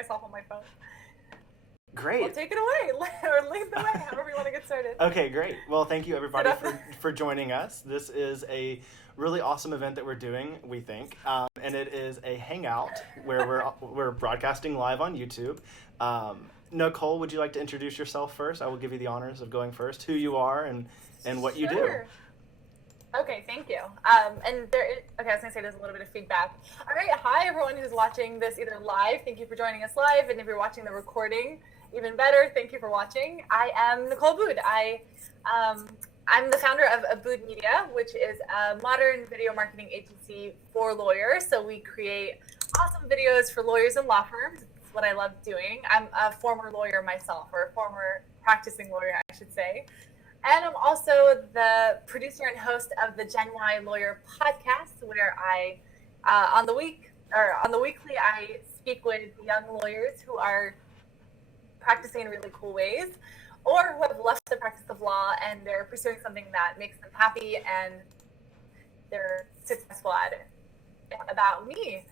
myself on my phone. Great. Well, take it away, or lead the way, however you want to get started. Okay, great. Well, thank you everybody for joining us. This is a really awesome event that we're doing, we think, and it is a hangout where we're broadcasting live on YouTube. Nicole, would you like to introduce yourself first? I will give you the honors of going first. Who you are and what you do. Okay, thank you. Okay, I was gonna say there's a little bit of feedback. All right, hi everyone who's watching this either live. Thank you for joining us live, and if you're watching the recording, even better. Thank you for watching. I am Nicole Abboud. I'm the founder of Abboud Media, which is a modern video marketing agency for lawyers. So we create awesome videos for lawyers and law firms. It's what I love doing. I'm a former lawyer myself, or a former practicing lawyer, I should say. And I'm also the producer and host of the GenWhy Lawyer podcast, where on the weekly, I speak with young lawyers who are practicing in really cool ways, or who have left the practice of law and they're pursuing something that makes them happy and they're successful at it. About me,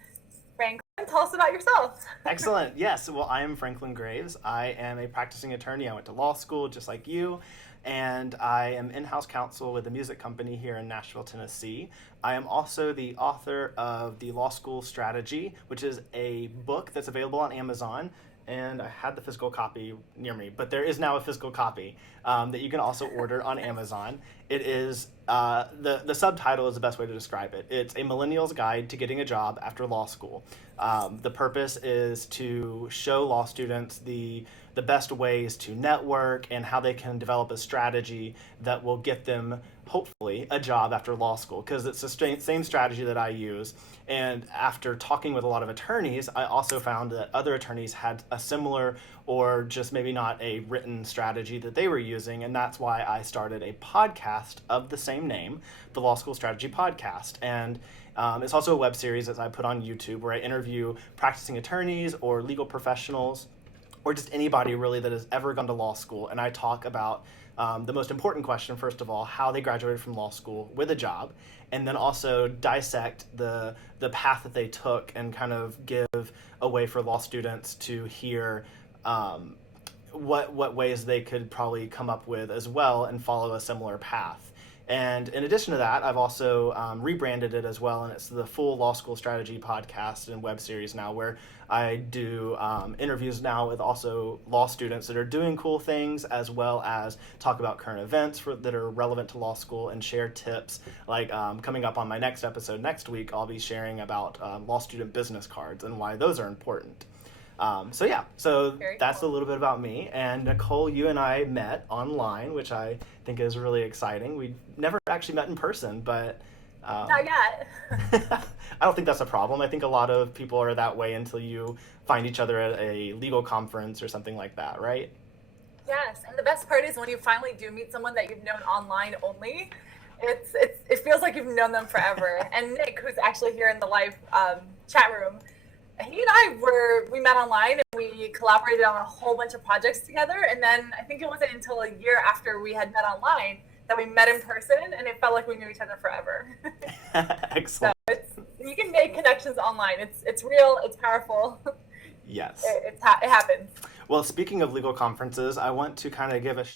Franklin, tell us about yourself. Excellent. Yes. Well, I am Franklin Graves. I am a practicing attorney. I went to law school just like you, and I am in-house counsel with a music company here in Nashville, Tennessee. I am also the author of The Law School Strategy, which is a book that's available on Amazon. And I had the physical copy near me, but there is now a physical copy that you can also order on Amazon. It is, the subtitle is the best way to describe it. It's a millennial's guide to getting a job after law school. The purpose is to show law students the best ways to network and how they can develop a strategy that will get them, hopefully, a job after law school, because it's the same strategy that I use. And after talking with a lot of attorneys, I also found that other attorneys had a similar, or just maybe not a written strategy that they were using, and that's why I started a podcast of the same name, the Law School Strategy Podcast. And it's also a web series that I put on YouTube where I interview practicing attorneys or legal professionals, or just anybody really that has ever gone to law school, and I talk about the most important question, first of all, how they graduated from law school with a job, and then also dissect the path that they took and kind of give a way for law students to hear what ways they could probably come up with as well and follow a similar path. And in addition to that, I've also rebranded it as well, and it's the full Law School Strategy podcast and web series now, where I do interviews now with also law students that are doing cool things, as well as talk about current events that are relevant to law school and share tips. Like coming up on my next episode next week, I'll be sharing about law student business cards and why those are important. So that's cool. A little bit about me. And Nicole, you and I met online, which I think is really exciting. We never actually met in person, but not yet. I don't think that's a problem. I think a lot of people are that way until you find each other at a legal conference or something like that, right? Yes, and the best part is when you finally do meet someone that you've known online only, it feels like you've known them forever. And Nick, who's actually here in the live chat room, he and we met online and we collaborated on a whole bunch of projects together. And then I think it wasn't until a year after we had met online that we met in person, and it felt like we knew each other forever. Excellent. So you can make connections online. It's real. It's powerful. Yes. It happens. Well, speaking of legal conferences, I want to kind of give a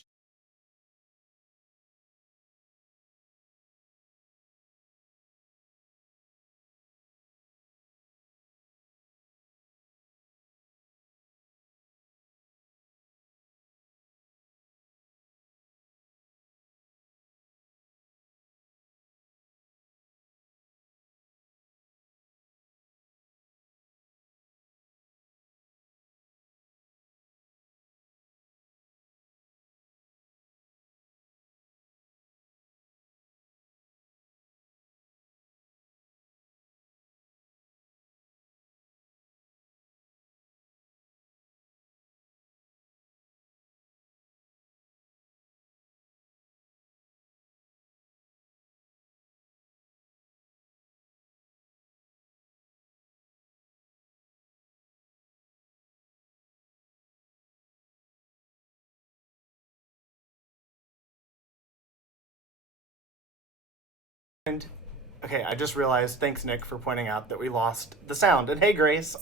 Okay, I just realized, thanks Nick for pointing out that we lost the sound. And hey Grace,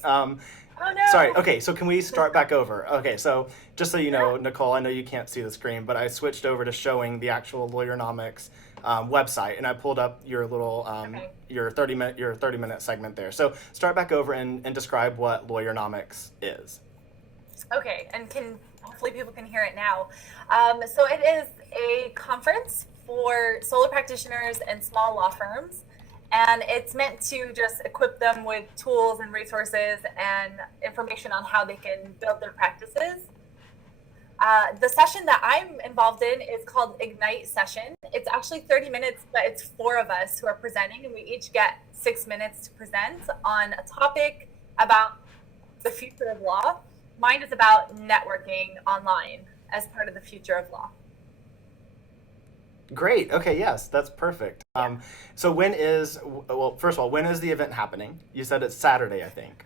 Oh Sorry. no. Okay, so can we start back over? Okay, so just so you Yeah. know, Nicole, I know you can't see the screen, but I switched over to showing the actual Lawyeronomics website, and I pulled up your little Okay. your 30-minute segment there. So start back over and describe what Lawyeronomics is. Okay, and can hopefully people can hear it now. So it is a conference for solo practitioners and small law firms, and it's meant to just equip them with tools and resources and information on how they can build their practices. The session that I'm involved in is called Ignite Session. It's actually 30 minutes, but it's four of us who are presenting, and we each get 6 minutes to present on a topic about the future of law. Mine is about networking online as part of the future of law. Great. Okay, yes, that's perfect. Yeah. So well, first of all, when is the event happening? You said it's Saturday, I think.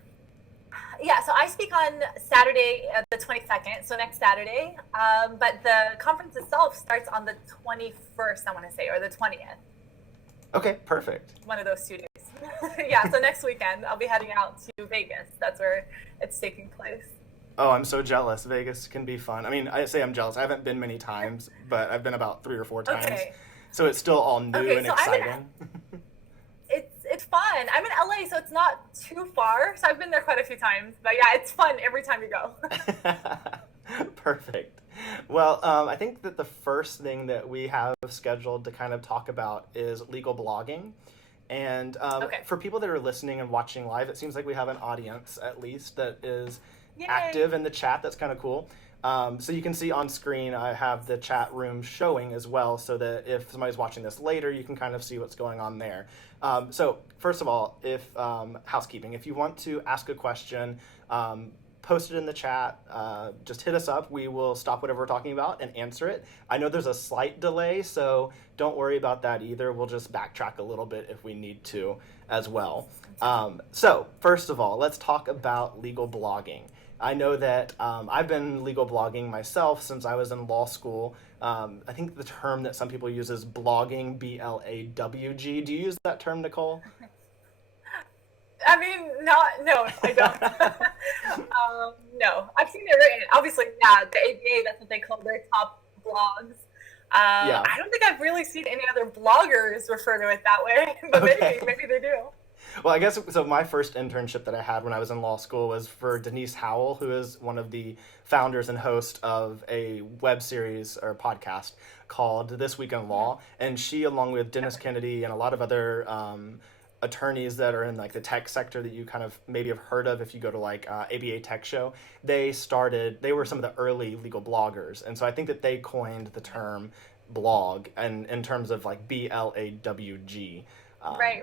Yeah, so I speak on Saturday, the 22nd, so next Saturday. But the conference itself starts on the 21st, I want to say, or the 20th, Okay, perfect. one of those 2 days. Yeah, so next weekend I'll be heading out to Vegas. That's where it's taking place. Oh, I'm so jealous. Vegas can be fun. I mean, I say I'm jealous. I haven't been many times, but I've been about 3 or 4 times. Okay. So it's still all new Okay, and so exciting. it's fun. I'm in LA, so it's not too far. So I've been there quite a few times. But yeah, it's fun every time you go. Perfect. Well, I think that the first thing that we have scheduled to kind of talk about is legal blogging. And Okay. for people that are listening and watching live, it seems like we have an audience at least that is Yay. active in the chat. That's kind of cool. So you can see on screen, I have the chat room showing as well, so that if somebody's watching this later, you can kind of see what's going on there. So first of all, if housekeeping, if you want to ask a question, post it in the chat. Just hit us up. We will stop whatever we're talking about and answer it. I know there's a slight delay, so don't worry about that either. We'll just backtrack a little bit if we need to as well. So first of all, let's talk about legal blogging. I know that I've been legal blogging myself since I was in law school. I think the term that some people use is blogging, BLAWG. Do you use that term, Nicole? I mean, no, I don't. No, I've seen it written. Obviously, yeah, the ABA, that's what they call their top blogs. Yeah. I don't think I've really seen any other bloggers refer to it that way, but Okay. maybe they do. Well, I guess so. My first internship that I had when I was in law school was for Denise Howell, who is one of the founders and host of a web series or podcast called This Week in Law. And she, along with Dennis Kennedy and a lot of other attorneys that are in like the tech sector that you kind of maybe have heard of if you go to like ABA Tech Show, they were some of the early legal bloggers. And so I think that they coined the term blog and in terms of like BLAWG. Right.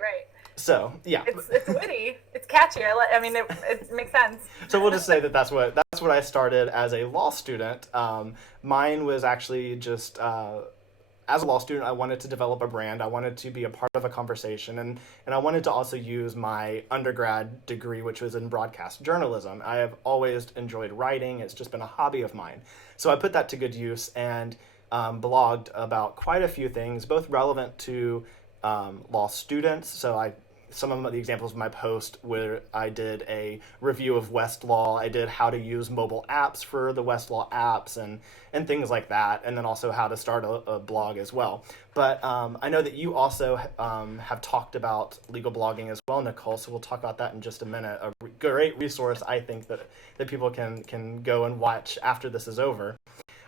So yeah, It's witty. It's catchy. I mean, it makes sense. so we'll just say that that's what I started as a law student. Mine was actually just as a law student, I wanted to develop a brand. I wanted to be a part of a conversation, and I wanted to also use my undergrad degree, which was in broadcast journalism. I have always enjoyed writing. It's just been a hobby of mine. So I put that to good use and blogged about quite a few things, both relevant to law students. So some of the examples of my post where I did a review of Westlaw, I did how to use mobile apps for the Westlaw apps and things like that, and then also how to start a blog as well. But I know that you also have talked about legal blogging as well, Nicole, so we'll talk about that in just a minute. A great resource, I think, that people can go and watch after this is over.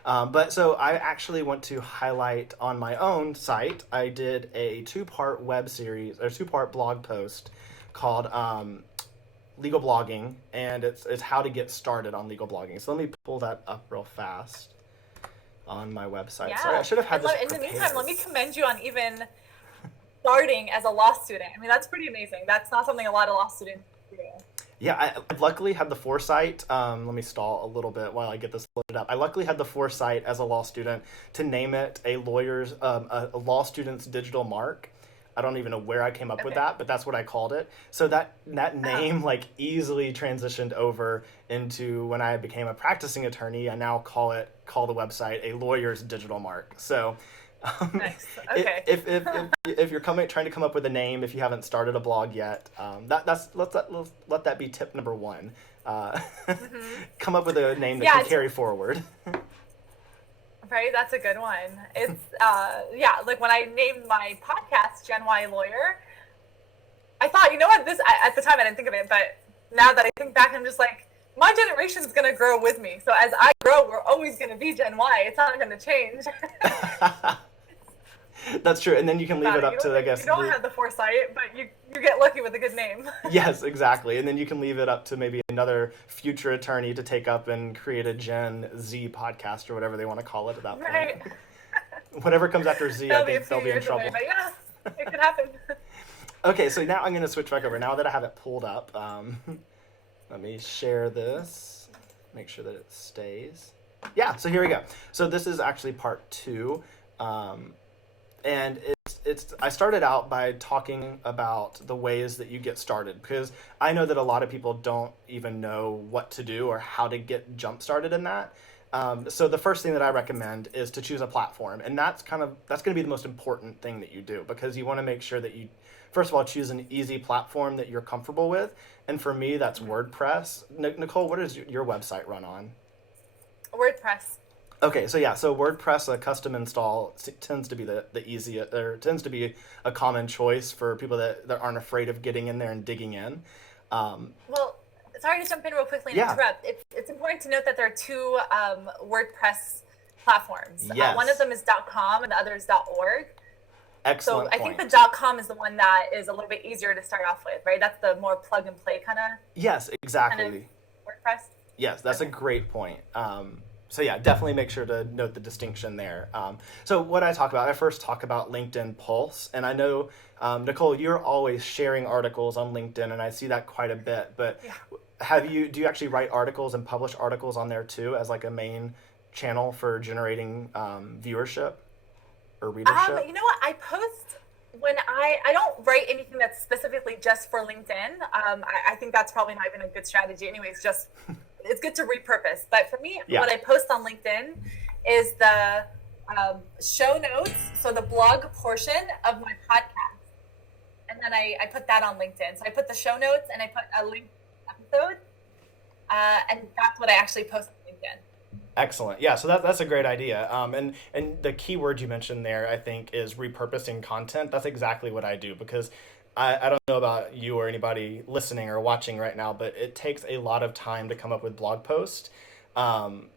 But so I actually want to highlight on my own site, I did a two-part blog post called Legal Blogging, and it's how to get started on legal blogging. So let me pull that up real fast on my website. Yeah. Sorry, I should have had this In the prepared. meantime, let me commend you on even starting as a law student. I mean, that's pretty amazing. That's not something a lot of law students do. Yeah, I luckily had the foresight. Let me stall a little bit while I get this loaded up. I luckily had the foresight as a law student to name it a law student's digital mark. I don't even know where I came up with that, but that's what I called it. So that name like easily transitioned over into when I became a practicing attorney. I now call the website a lawyer's digital mark. So. Nice. Okay. If you're trying to come up with a name, if you haven't started a blog yet, let that be tip number one. uh, Mm-hmm. come up with a name that Yeah, can carry forward. right. That's a good one. It's yeah, like when I named my podcast GenWhy Lawyer, I thought, you know what, at the time I didn't think of it, but now that I think back, I'm just like, my generation's gonna grow with me. So as I grow, we're always gonna be Gen Y. It's not gonna change. That's true, and then you can leave About it it. up to, I guess, You don't have the foresight, but you get lucky with a good name. yes, exactly. And then you can leave it up to maybe another future attorney to take up and create a Gen Z podcast or whatever they want to call it at that point. Right. Whatever comes after Z, I That'll be a think few they'll be in years away, trouble. but yeah, it could happen. Okay, so now I'm going to switch back over. Now that I have it pulled up, let me share this, make sure that it stays. Yeah, so here we go. So this is actually part 2. And it's I started out by talking about the ways that you get started, because I know that a lot of people don't even know what to do or how to get jump started in that. So the first thing that I recommend is to choose a platform, and that's going to be the most important thing that you do, because you want to make sure that you, first of all, choose an easy platform that you're comfortable with. And for me, that's WordPress. Nicole, what does your website run on? WordPress. Okay, so yeah, so WordPress, a custom install tends to be the easiest, or tends to be a common choice for people that aren't afraid of getting in there and digging in. Well, sorry to jump in real quickly and Yeah. interrupt. It's important to note that there are two WordPress platforms. Yes. One of them is .com and the other is .org. Excellent So I point. think the .com is the one that is a little bit easier to start off with, right? That's the more plug and play kind Yes, exactly. of WordPress. Yes, that's a great point. So yeah, definitely make sure to note the distinction there. So what I first talk about LinkedIn Pulse, and I know, Nicole, you're always sharing articles on LinkedIn, and I see that quite a bit, but Yeah. do you actually write articles and publish articles on there too, as like a main channel for generating viewership or readership? You know what? I post when I don't write anything that's specifically just for LinkedIn. I think that's probably not even a good strategy. Anyways, just it's good to repurpose. But for me, Yeah. what I post on LinkedIn is the show notes, so the blog portion of my podcast, and then I put that on LinkedIn. So I put the show notes and I put a link to the episode, and that's what I actually post on LinkedIn. Excellent. Yeah, so that's a great idea. And the key word you mentioned there, I think, is repurposing content. That's exactly what I do, because I don't know about you or anybody listening or watching right now, but it takes a lot of time to come up with blog posts. The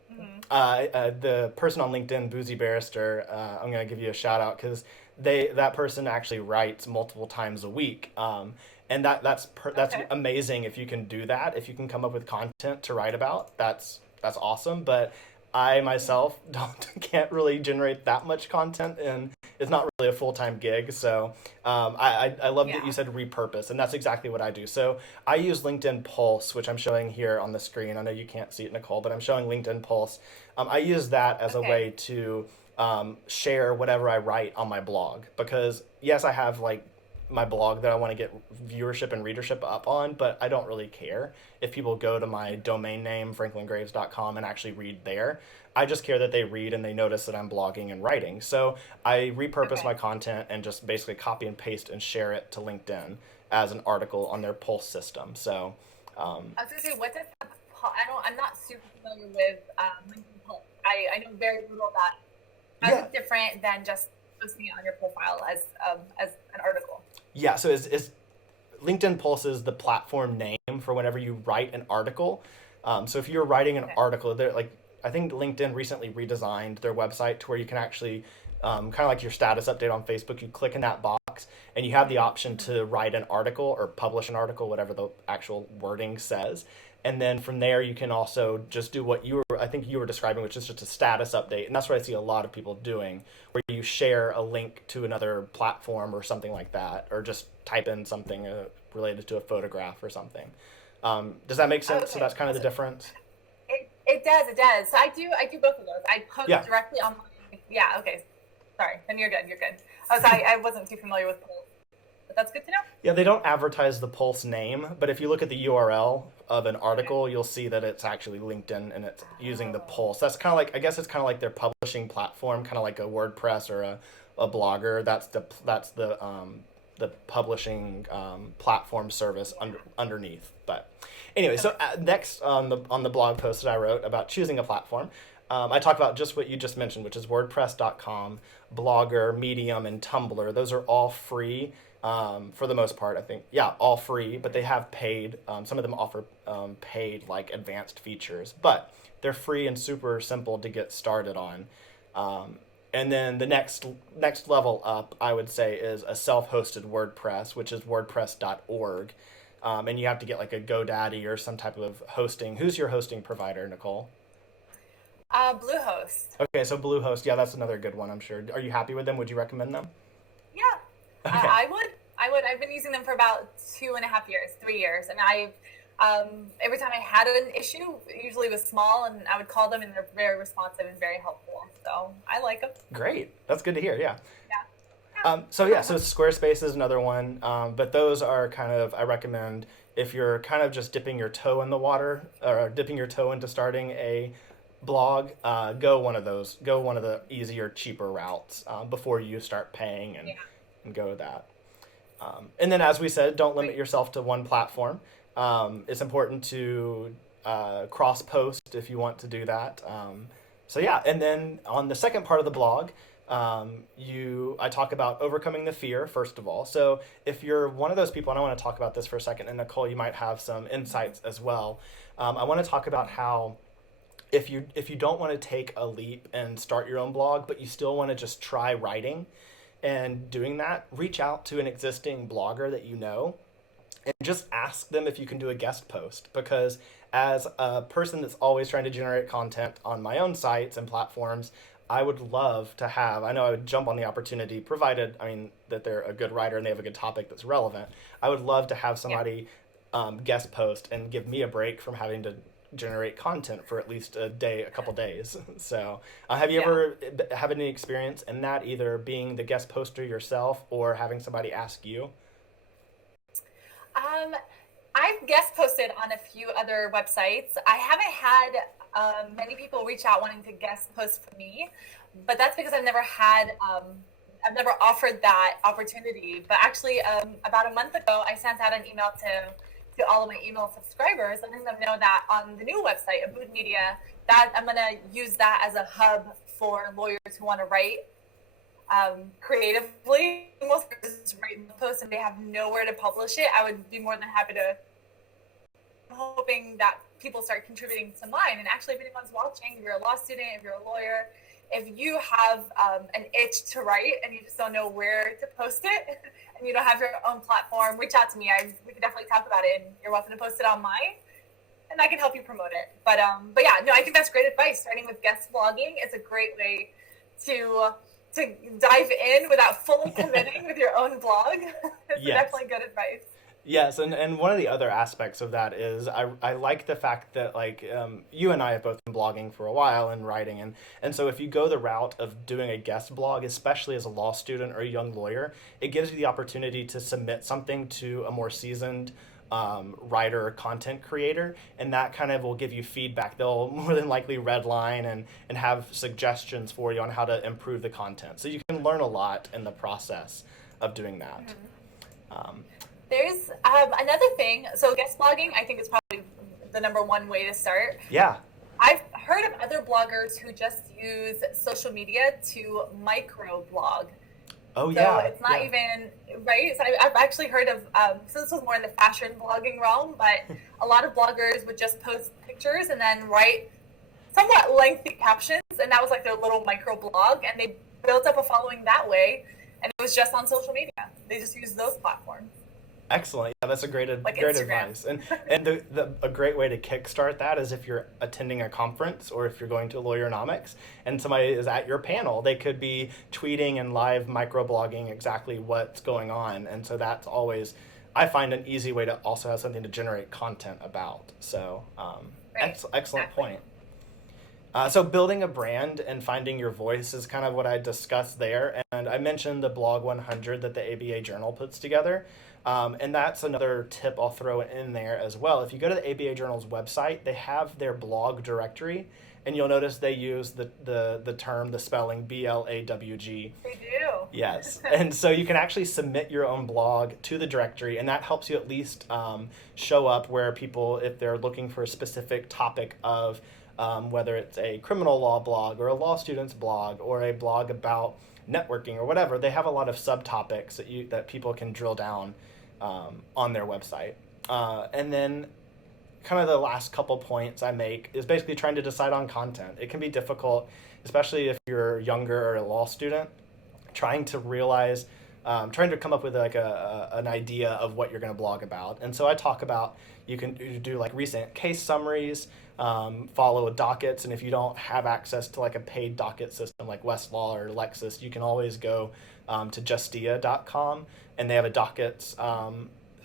person on LinkedIn, Boozy Barrister, I'm going to give you a shout out, because that person actually writes multiple times a week. And that's Okay. amazing if you can do that. If you can come up with content to write about, that's awesome. But I myself can't really generate that much content, and it's not really a full-time gig. So I love that Yeah. you said repurpose, and that's exactly what I do. So I use LinkedIn Pulse, which I'm showing here on the screen. I know you can't see it, Nicole, but I'm showing LinkedIn Pulse. I use that as a Okay. way to share whatever I write on my blog, because yes, I have like my blog that I want to get viewership and readership up on, but I don't really care if people go to my domain name, franklingraves.com, and actually read there. I just care that they read and they notice that I'm blogging and writing. So I repurpose Okay. my content and just basically copy and paste and share it to LinkedIn as an article on their Pulse system. So I was gonna say, what does the I'm not super familiar with LinkedIn Pulse. I know very little about it. How is yeah, it different than just posting it on your profile as an article? yeah. So is LinkedIn Pulse is the platform name for whenever you write an article. So if you're writing an Okay. article, I think LinkedIn recently redesigned their website to where you can actually, kind of like your status update on Facebook, you click in that box and you have the option to write an article or publish an article, whatever the actual wording says. And then from there, you can also just do what I think you were describing, which is just a status update. And that's what I see a lot of people doing, where you share a link to another platform or something like that, or just type in something related to a photograph or something. Does that make sense? So Okay. that's kind of the difference. It does. So I do both of those. I post Yeah. directly on my, yeah, okay. Sorry, then you're good. Oh, sorry, I wasn't too familiar with Pulse, but that's good to know. Yeah, they don't advertise the Pulse name, but if you look at the URL of an article, you'll see that it's actually LinkedIn and it's using the Pulse. That's kind of like, I guess it's kind of like their publishing platform, kind of like a WordPress or a Blogger. That's the the publishing platform service underneath. But anyway, so next on the blog post that I wrote about choosing a platform, I talk about just what you just mentioned, which is WordPress.com, Blogger, Medium, and Tumblr. Those are all free for the most part, I think. Yeah, all free, but they have paid. Some of them offer paid, like advanced features, but they're free and super simple to get started on. And then the next level up, I would say, is a self-hosted WordPress, which is WordPress.org. And you have to get like a GoDaddy or some type of hosting. Who's your hosting provider, Nicole? Bluehost. Okay, so Bluehost, yeah, that's another good one, I'm sure. Are you happy with them? Would you recommend them? Yeah, Okay. I would. I've been using them for about 2.5 years, 3 years, and every time I had an issue, it usually was small, and I would call them, and they're very responsive and very helpful. So I like them. Great. That's good to hear, yeah. Yeah. So Squarespace is another one, but those are kind of, I recommend if you're kind of just dipping your toe in the water or dipping your toe into starting a blog, go one of those. Go one of the easier, cheaper routes before you start paying and go with that. And then, as we said, don't limit yourself to one platform. It's important to cross-post if you want to do that. And then on the second part of the blog, I talk about overcoming the fear, first of all. So if you're one of those people, and I want to talk about this for a second, and Nicole, you might have some insights as well. I want to talk about how if you don't want to take a leap and start your own blog, but you still want to just try writing and doing that, reach out to an existing blogger that you know and just ask them if you can do a guest post. Because as a person that's always trying to generate content on my own sites and platforms, I would love to have, I know I would jump on the opportunity, provided, that they're a good writer and they have a good topic that's relevant. I would love to have somebody guest post and give me a break from having to generate content for at least a couple days. So have you ever have any experience in that, either being the guest poster yourself or having somebody ask you? I've guest posted on a few other websites. I haven't had many people reach out wanting to guest post for me, but that's because I've never offered that opportunity. But actually, about a month ago, I sent out an email to all of my email subscribers, letting them know that on the new website, Abboud Media, that I'm going to use that as a hub for lawyers who want to write creatively. Most lawyers write the post and they have nowhere to publish it. I would be more than happy to, hoping that people start contributing to mine. And actually, if anyone's watching, if you're a law student, if you're a lawyer, if you have an itch to write and you just don't know where to post it, and you don't have your own platform, reach out to me. We can definitely talk about it, and you're welcome to post it on mine, and I can help you promote it. But yeah, no, I think that's great advice. Starting with guest blogging is a great way to dive in without fully committing with your own blog. It's definitely good advice. Yes, and one of the other aspects of that is I like the fact that you and I have both been blogging for a while and writing, and so if you go the route of doing a guest blog, especially as a law student or a young lawyer, it gives you the opportunity to submit something to a more seasoned writer or content creator, and that kind of will give you feedback. They'll more than likely redline and have suggestions for you on how to improve the content. So you can learn a lot in the process of doing that. Mm-hmm. There's another thing. So guest blogging, I think, is probably the number one way to start. Yeah. I've heard of other bloggers who just use social media to micro blog. Oh, yeah. So it's not even, right? So I've actually heard of, so this was more in the fashion blogging realm, but a lot of bloggers would just post pictures and then write somewhat lengthy captions. And that was like their little micro blog. And they built up a following that way. And it was just on social media. They just used those platforms. Excellent. Yeah, that's a great advice. And a great way to kickstart that is if you're attending a conference or if you're going to Lawyeronomics and somebody is at your panel, they could be tweeting and live microblogging exactly what's going on. And so that's always, I find, an easy way to also have something to generate content about. So excellent point. So building a brand and finding your voice is kind of what I discussed there. And I mentioned the Blog 100 that the ABA Journal puts together. And that's another tip I'll throw in there as well. If you go to the ABA Journal's website, they have their blog directory, and you'll notice they use the term, the spelling BLAWG. They do. Yes. And so you can actually submit your own blog to the directory, and that helps you at least show up where people, if they're looking for a specific topic of whether it's a criminal law blog or a law student's blog or a blog about networking or whatever, they have a lot of subtopics that people can drill down on their website. And then kind of the last couple points I make is basically trying to decide on content. It can be difficult, especially if you're younger or a law student, trying to come up with like an idea of what you're going to blog about. And so I talk about, you can do like recent case summaries, follow dockets, and if you don't have access to like a paid docket system like Westlaw or Lexis, you can always go to justia.com, and they have a dockets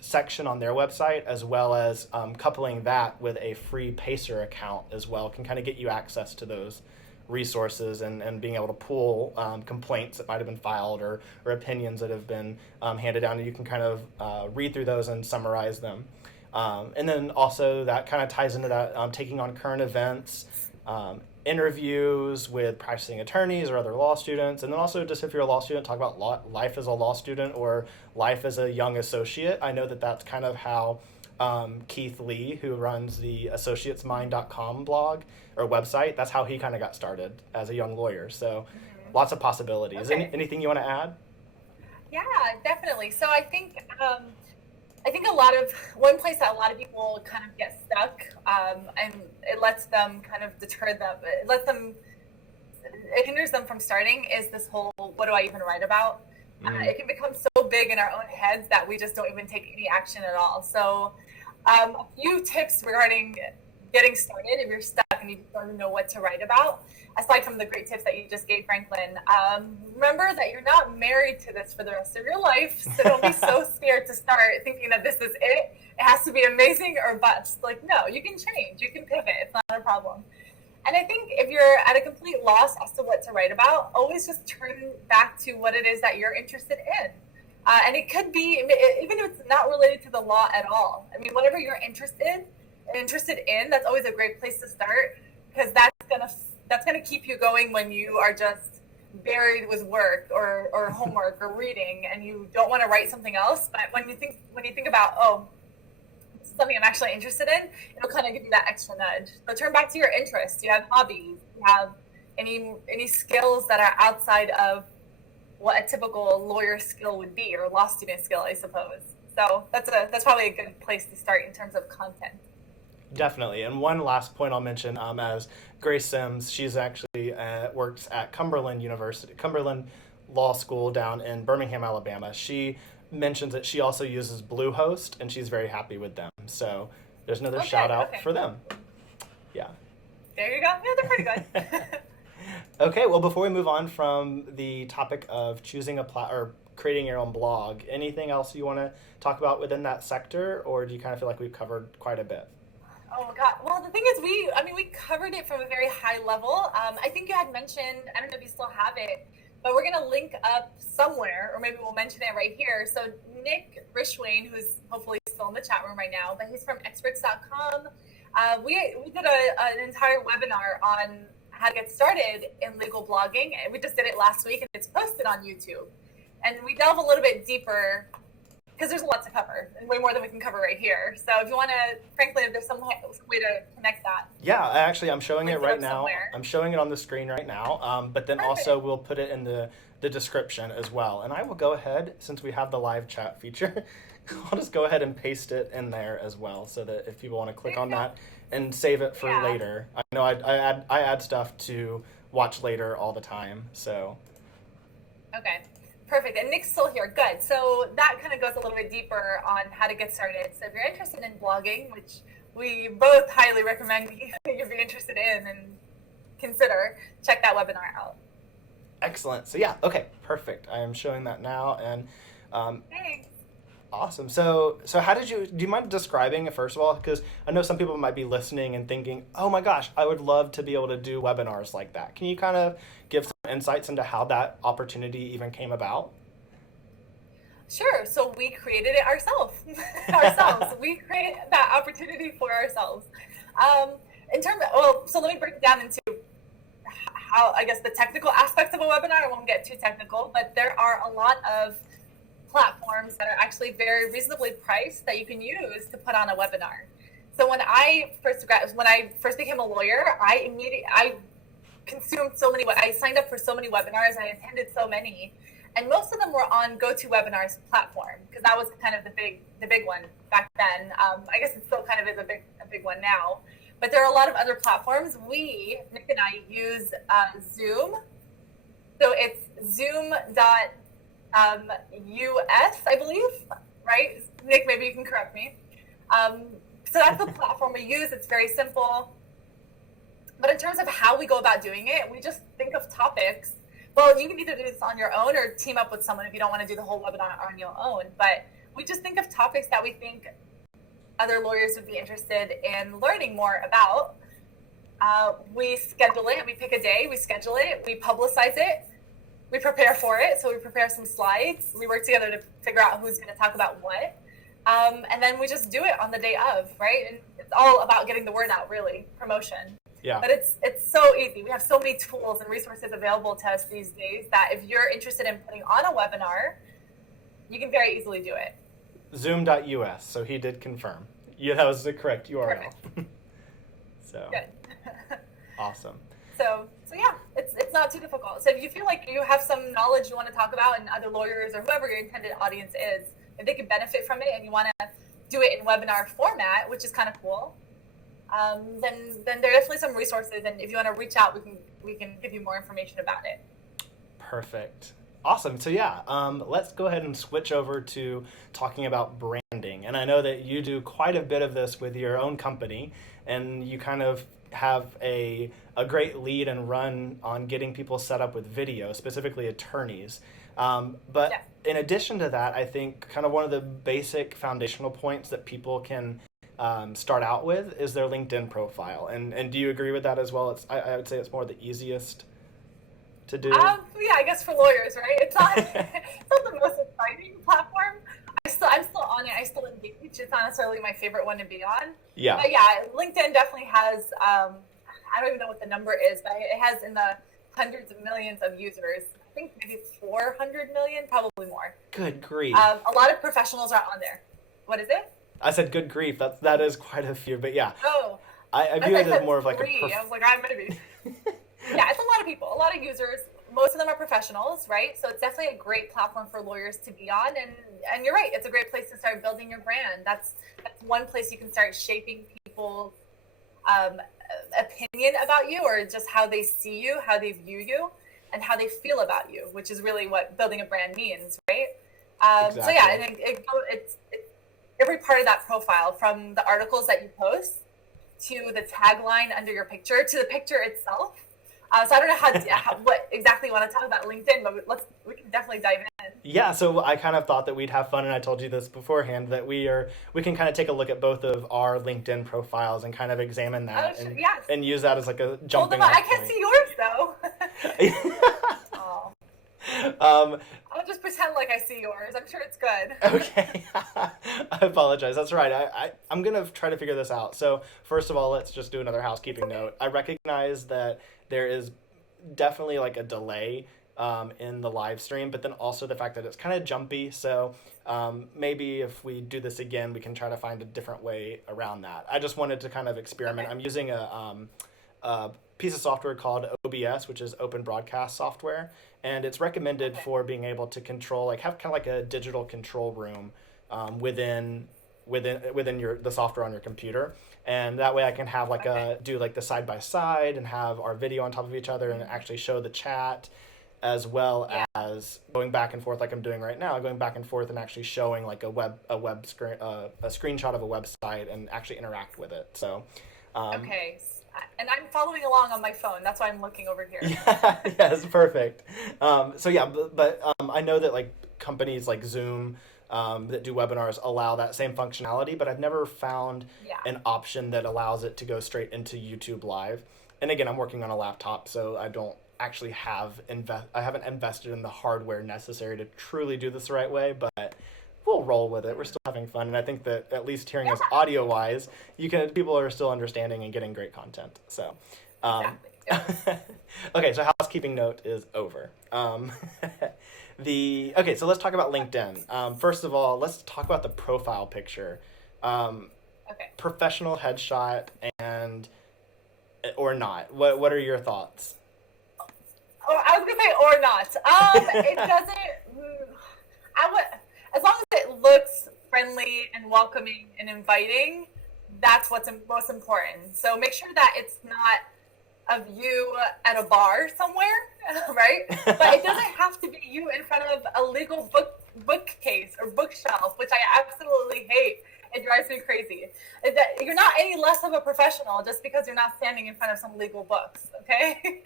section on their website, as well as coupling that with a free Pacer account as well can kind of get you access to those resources and being able to pull complaints that might have been filed or opinions that have been handed down, and you can kind of read through those and summarize them. And then also that kind of ties into that taking on current events, interviews with practicing attorneys or other law students, and then also just if you're a law student, talk about life as a law student or life as a young associate. I know that that's kind of how Keith Lee, who runs the associatesmind.com blog or website, that's how he kind of got started as a young lawyer. So lots of possibilities. Okay. Anything you want to add? Yeah, definitely. So I think one place that a lot of people kind of get stuck, and it lets them kind of deter them, it hinders them from starting, is this whole, what do I even write about? It can become so big in our own heads that we just don't even take any action at all. So a few tips regarding getting started if you're stuck and you don't know what to write about, aside from the great tips that you just gave, Franklin. Remember that you're not married to this for the rest of your life, so don't be so scared to start thinking that this is it. It has to be amazing or bust. Like, no, you can change, you can pivot, it's not a problem. And I think if you're at a complete loss as to what to write about, always just turn back to what it is that you're interested in. And it could be, even if it's not related to the law at all. I mean, whatever you're interested in, that's always a great place to start, because that's gonna keep you going when you are just buried with work or homework or reading, and you don't want to write something else. But when you think about, oh, this is something I'm actually interested in, it'll kind of give you that extra nudge. So turn back to your interests. Do you have hobbies? Do you have any skills that are outside of what a typical lawyer skill would be, or law student skill, I suppose. So that's probably a good place to start in terms of content. Definitely. And one last point I'll mention, as Grace Sims, she's actually works at Cumberland Law School down in Birmingham, Alabama. She mentions that she also uses Bluehost, and she's very happy with them. So there's another shout out for them. Yeah. There you go. Yeah, they're pretty good. Okay, well, before we move on from the topic of choosing or creating your own blog, anything else you want to talk about within that sector, or do you kind of feel like we've covered quite a bit? Oh my God. Well, the thing is, we covered it from a very high level. I think you had mentioned, I don't know if you still have it, but we're going to link up somewhere, or maybe we'll mention it right here. So Nick Rishwain, who's hopefully still in the chat room right now, but he's from experts.com. We did an entire webinar on how to get started in legal blogging. We just did it last week, and it's posted on YouTube. And we delve a little bit deeper, because there's a lot to cover, and way more than we can cover right here. So if you want to, Franklin, if there's some way to connect that. Yeah, actually, I'm showing it right now. Somewhere. I'm showing it on the screen right now, but then also we'll put it in the description as well. And I will go ahead, since we have the live chat feature, I'll just go ahead and paste it in there as well, so that if people want to click on that and save it for later. I know I add stuff to watch later all the time, so. Okay. Perfect. And Nick's still here. Good. So that kind of goes a little bit deeper on how to get started. So if you're interested in blogging, which we both highly recommend you'd be interested in and consider, check that webinar out. Excellent. So yeah, okay, perfect. I am showing that now, and Thanks. awesome. So do you mind describing it first of all? Because I know some people might be listening and thinking, oh my gosh, I would love to be able to do webinars like that. Can you kind of give some insights into how that opportunity even came about? Sure. So we created it ourselves. Ourselves. We created that opportunity for ourselves. Um, in terms of, well, so let me break it down into how, I guess, the technical aspects of a webinar. I won't get too technical, but there are a lot of platforms that are actually very reasonably priced that you can use to put on a webinar. So when I first became a lawyer, I consumed so many. I signed up for so many webinars. I attended so many, and most of them were on GoToWebinar's platform because that was kind of the big one back then. I guess it still kind of is a big one now. But there are a lot of other platforms. Nick and I, use Zoom. So it's Zoom.us, I believe, right? Nick, maybe you can correct me. So that's the platform we use. It's very simple. But in terms of how we go about doing it, we just think of topics. Well, you can either do this on your own or team up with someone if you don't want to do the whole webinar on your own. But we just think of topics that we think other lawyers would be interested in learning more about. We schedule it. We pick a day. We schedule it. We publicize it. We prepare for it. So we prepare some slides. We work together to figure out who's going to talk about what. And then we just do it on the day of, right? And it's all about getting the word out, really, promotion. Yeah. But it's so easy. We have so many tools and resources available to us these days that if you're interested in putting on a webinar, you can very easily do it. Zoom.us. So he did confirm. Yeah, that was the correct URL. So good. Awesome. So yeah, it's not too difficult. So if you feel like you have some knowledge you want to talk about and other lawyers or whoever your intended audience is, if they can benefit from it and you want to do it in webinar format, which is kind of cool, then there are definitely some resources. And if you want to reach out, we can give you more information about it. Perfect. Awesome. So yeah, let's go ahead and switch over to talking about branding. And I know that you do quite a bit of this with your own company, and you kind of have a great lead and run on getting people set up with video, specifically attorneys. But yeah. In addition to that, I think kind of one of the basic foundational points that people can start out with is their LinkedIn profile. And do you agree with that as well? I would say it's more the easiest to do. Yeah, I guess for lawyers, right? It's not the most exciting platform. I'm still on it. I still engage. It's not necessarily my favorite one to be on. Yeah. But yeah, LinkedIn definitely has. I don't even know what the number is, but it has in the hundreds of millions of users. I think maybe 400 million, probably more. Good grief. A lot of professionals are on there. What is it? I said good grief. That is quite a few, but yeah. Oh. I view it as more of like I was like, I'm gonna be. Yeah, it's a lot of people, a lot of users. Most of them are professionals, right? So it's definitely a great platform for lawyers to be on. And you're right, it's a great place to start building your brand. That's one place you can start shaping people's opinion about you, or just how they see you, how they view you, and how they feel about you, which is really what building a brand means, right? Exactly. So yeah, I think it's every part of that profile, from the articles that you post to the tagline under your picture to the picture itself. So I don't know what exactly you want to talk about LinkedIn, but we can definitely dive in. Yeah, so I kind of thought that we'd have fun, and I told you this beforehand, that we can kind of take a look at both of our LinkedIn profiles and kind of examine that and use that as like a jumping off point. I can't see yours though. I'll just pretend like I see yours. I'm sure it's good. Okay. I apologize. That's right. I'm going to try to figure this out. So first of all, let's just do another housekeeping note. I recognize that there is definitely like a delay in the live stream, but then also the fact that it's kind of jumpy. So maybe if we do this again, we can try to find a different way around that. I just wanted to kind of experiment. Okay. I'm using a piece of software called OBS, which is Open Broadcast Software, and it's recommended for being able to control, like have kind of like a digital control room within the software on your computer, and that way I can have like do like the side by side and have our video on top of each other and actually show the chat, as well as going back and forth like I'm doing right now, going back and forth and actually showing like a screenshot of a website and actually interact with it. So okay. And I'm following along on my phone. That's why I'm looking over here. Yeah, yes, perfect. So yeah, but I know that like companies like Zoom that do webinars allow that same functionality, but I've never found an option that allows it to go straight into YouTube Live. and again, I'm working on a laptop, so I don't actually I haven't invested in the hardware necessary to truly do this the right way, but we'll roll with it. We're still having fun, and I think that at least hearing Yeah, us audio wise, people are still understanding and getting great content. So, um, exactly. Yep. okay, so housekeeping note is over. Okay, so let's talk about LinkedIn. First of all, let's talk about the profile picture. Um, Okay. Professional headshot and or not. What are your thoughts? Oh, I was gonna say or not. It doesn't. I would, as long as it looks friendly and welcoming and inviting. That's what's most important. So make sure that it's not of you at a bar somewhere, right? But it doesn't have to be you in front of a legal bookcase or bookshelf, which I absolutely hate. It drives me crazy. You're not any less of a professional just because you're not standing in front of some legal books, okay?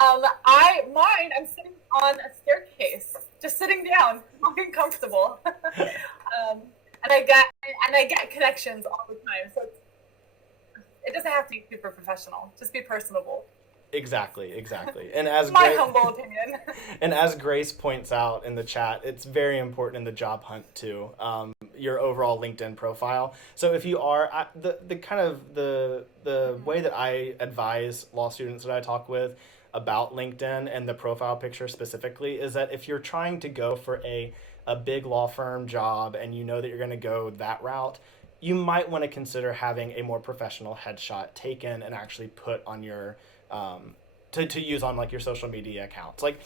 I'm sitting on a staircase, just sitting down, looking comfortable, and I get connections all the time. So it doesn't have to be super professional. Just be personable. Exactly. And as My humble opinion. and as Grace points out in the chat, it's very important in the job hunt too. Your overall LinkedIn profile. So if you are the kind of the way that I advise law students that I talk with about LinkedIn and the profile picture specifically is that if you're trying to go for a big law firm job and you know that you're going to go that route, you might want to consider having a more professional headshot taken and actually put on your to use on like your social media accounts. Like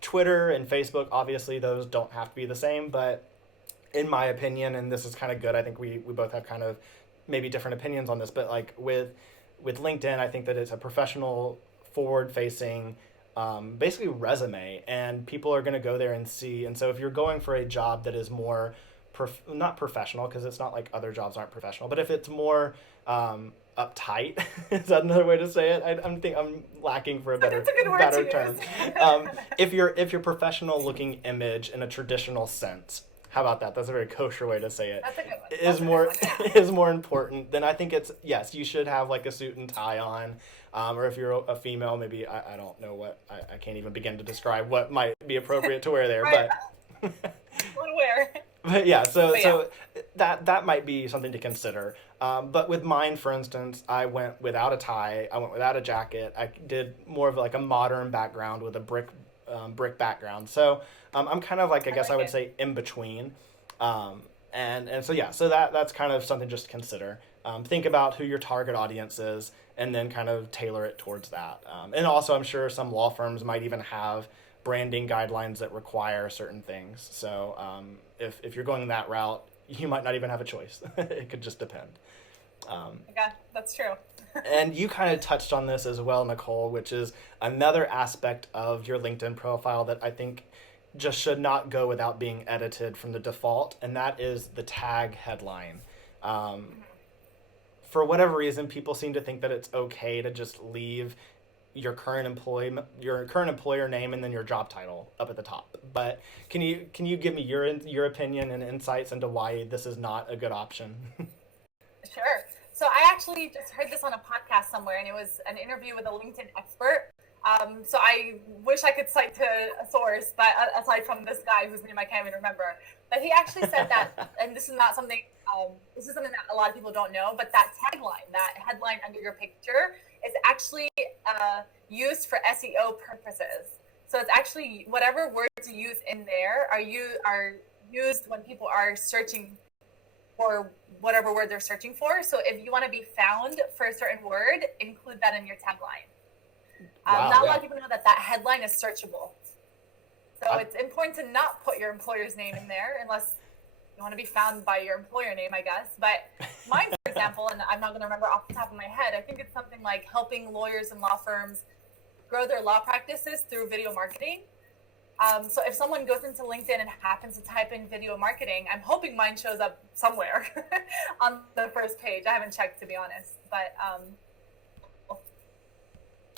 Twitter and Facebook, obviously those don't have to be the same, but in my opinion, and this is kind of good, I think we both have kind of maybe different opinions on this, but like with LinkedIn, I think that it's a professional, forward facing basically resume, and people are going to go there and see. And so if you're going for a job that is more not professional, because it's not like other jobs aren't professional, but if it's more uptight, is that another way to say it? I'm lacking for a better term. If your professional looking image in a traditional sense, how about that? That's a very kosher way to say it. That's a good one. Is more is more important. Then I think it's yes, you should have like a suit and tie on. Or if you're a female, maybe I don't know what I can't even begin to describe what might be appropriate to wear there, Right. but What wear? but yeah, so that might be something to consider. But with mine, for instance, I went without a tie. I went without a jacket. I did more of like a modern background with a brick background. So I'm kind of like I guess I would say in between. And so yeah, so that's kind of something just to consider. Think about who your target audience is, and then kind of tailor it towards that. And also, I'm sure some law firms might even have branding guidelines that require certain things. So if you're going that route, you might not even have a choice. It could just depend. Yeah, that's true. And you kind of touched on this as well, Nicole, which is another aspect of your LinkedIn profile that I think just should not go without being edited from the default, and that is the tag headline. For whatever reason, people seem to think that it's okay to just leave your current employer name and then your job title up at the top. But can you give me your opinion and insights into why this is not a good option? Sure. So I actually just heard this on a podcast somewhere, and it was an interview with a LinkedIn expert. So I wish I could cite to a source, but aside from this guy whose name I can't even remember, but he actually said that, and this is not something, this is something that a lot of people don't know, but that tagline, that headline under your picture, is actually used for SEO purposes. So it's actually whatever words you use in there are used when people are searching for whatever word they're searching for. So if you want to be found for a certain word, include that in your tagline. Not a lot of people know that headline is searchable. So it's important to not put your employer's name in there unless you want to be found by your employer name, I guess. But mine, for example, and I'm not going to remember off the top of my head, I think it's something like helping lawyers and law firms grow their law practices through video marketing. So if someone goes into LinkedIn and happens to type in video marketing, I'm hoping mine shows up somewhere on the first page. I haven't checked, to be honest, but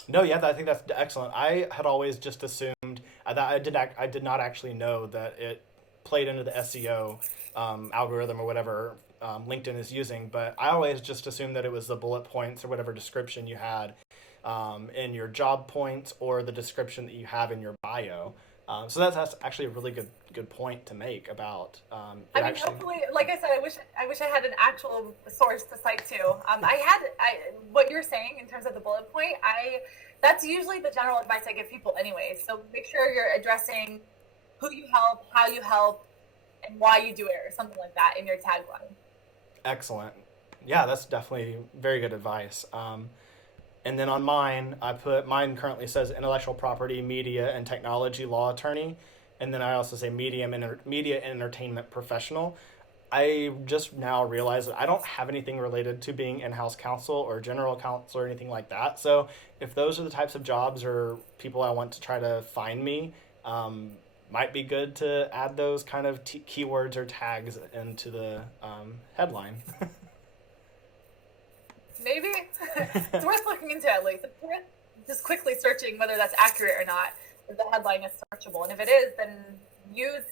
no, yeah, I think that's excellent. I had always just assumed that I did not actually know that it played into the SEO algorithm or whatever LinkedIn is using, but I always just assumed that it was the bullet points or whatever description you had in your job points or the description that you have in your bio. So that's actually a really good point to make about it I mean, actually. hopefully, like I said, I wish I had an actual source to cite to. What you're saying in terms of the bullet point. That's usually the general advice I give people anyway. So make sure you're addressing who you help, how you help, and why you do it, or something like that in your tagline. Excellent. Yeah, that's definitely very good advice. And then on mine, mine currently says intellectual property, media, and technology law attorney. And then I also say media and entertainment professional. I just now realized that I don't have anything related to being in-house counsel or general counsel or anything like that. So if those are the types of jobs or people I want to try to find me, might be good to add those kind of keywords or tags into the headline. Maybe it's worth looking into at least. It's worth just quickly searching whether that's accurate or not. If the headline is searchable, and if it is, then use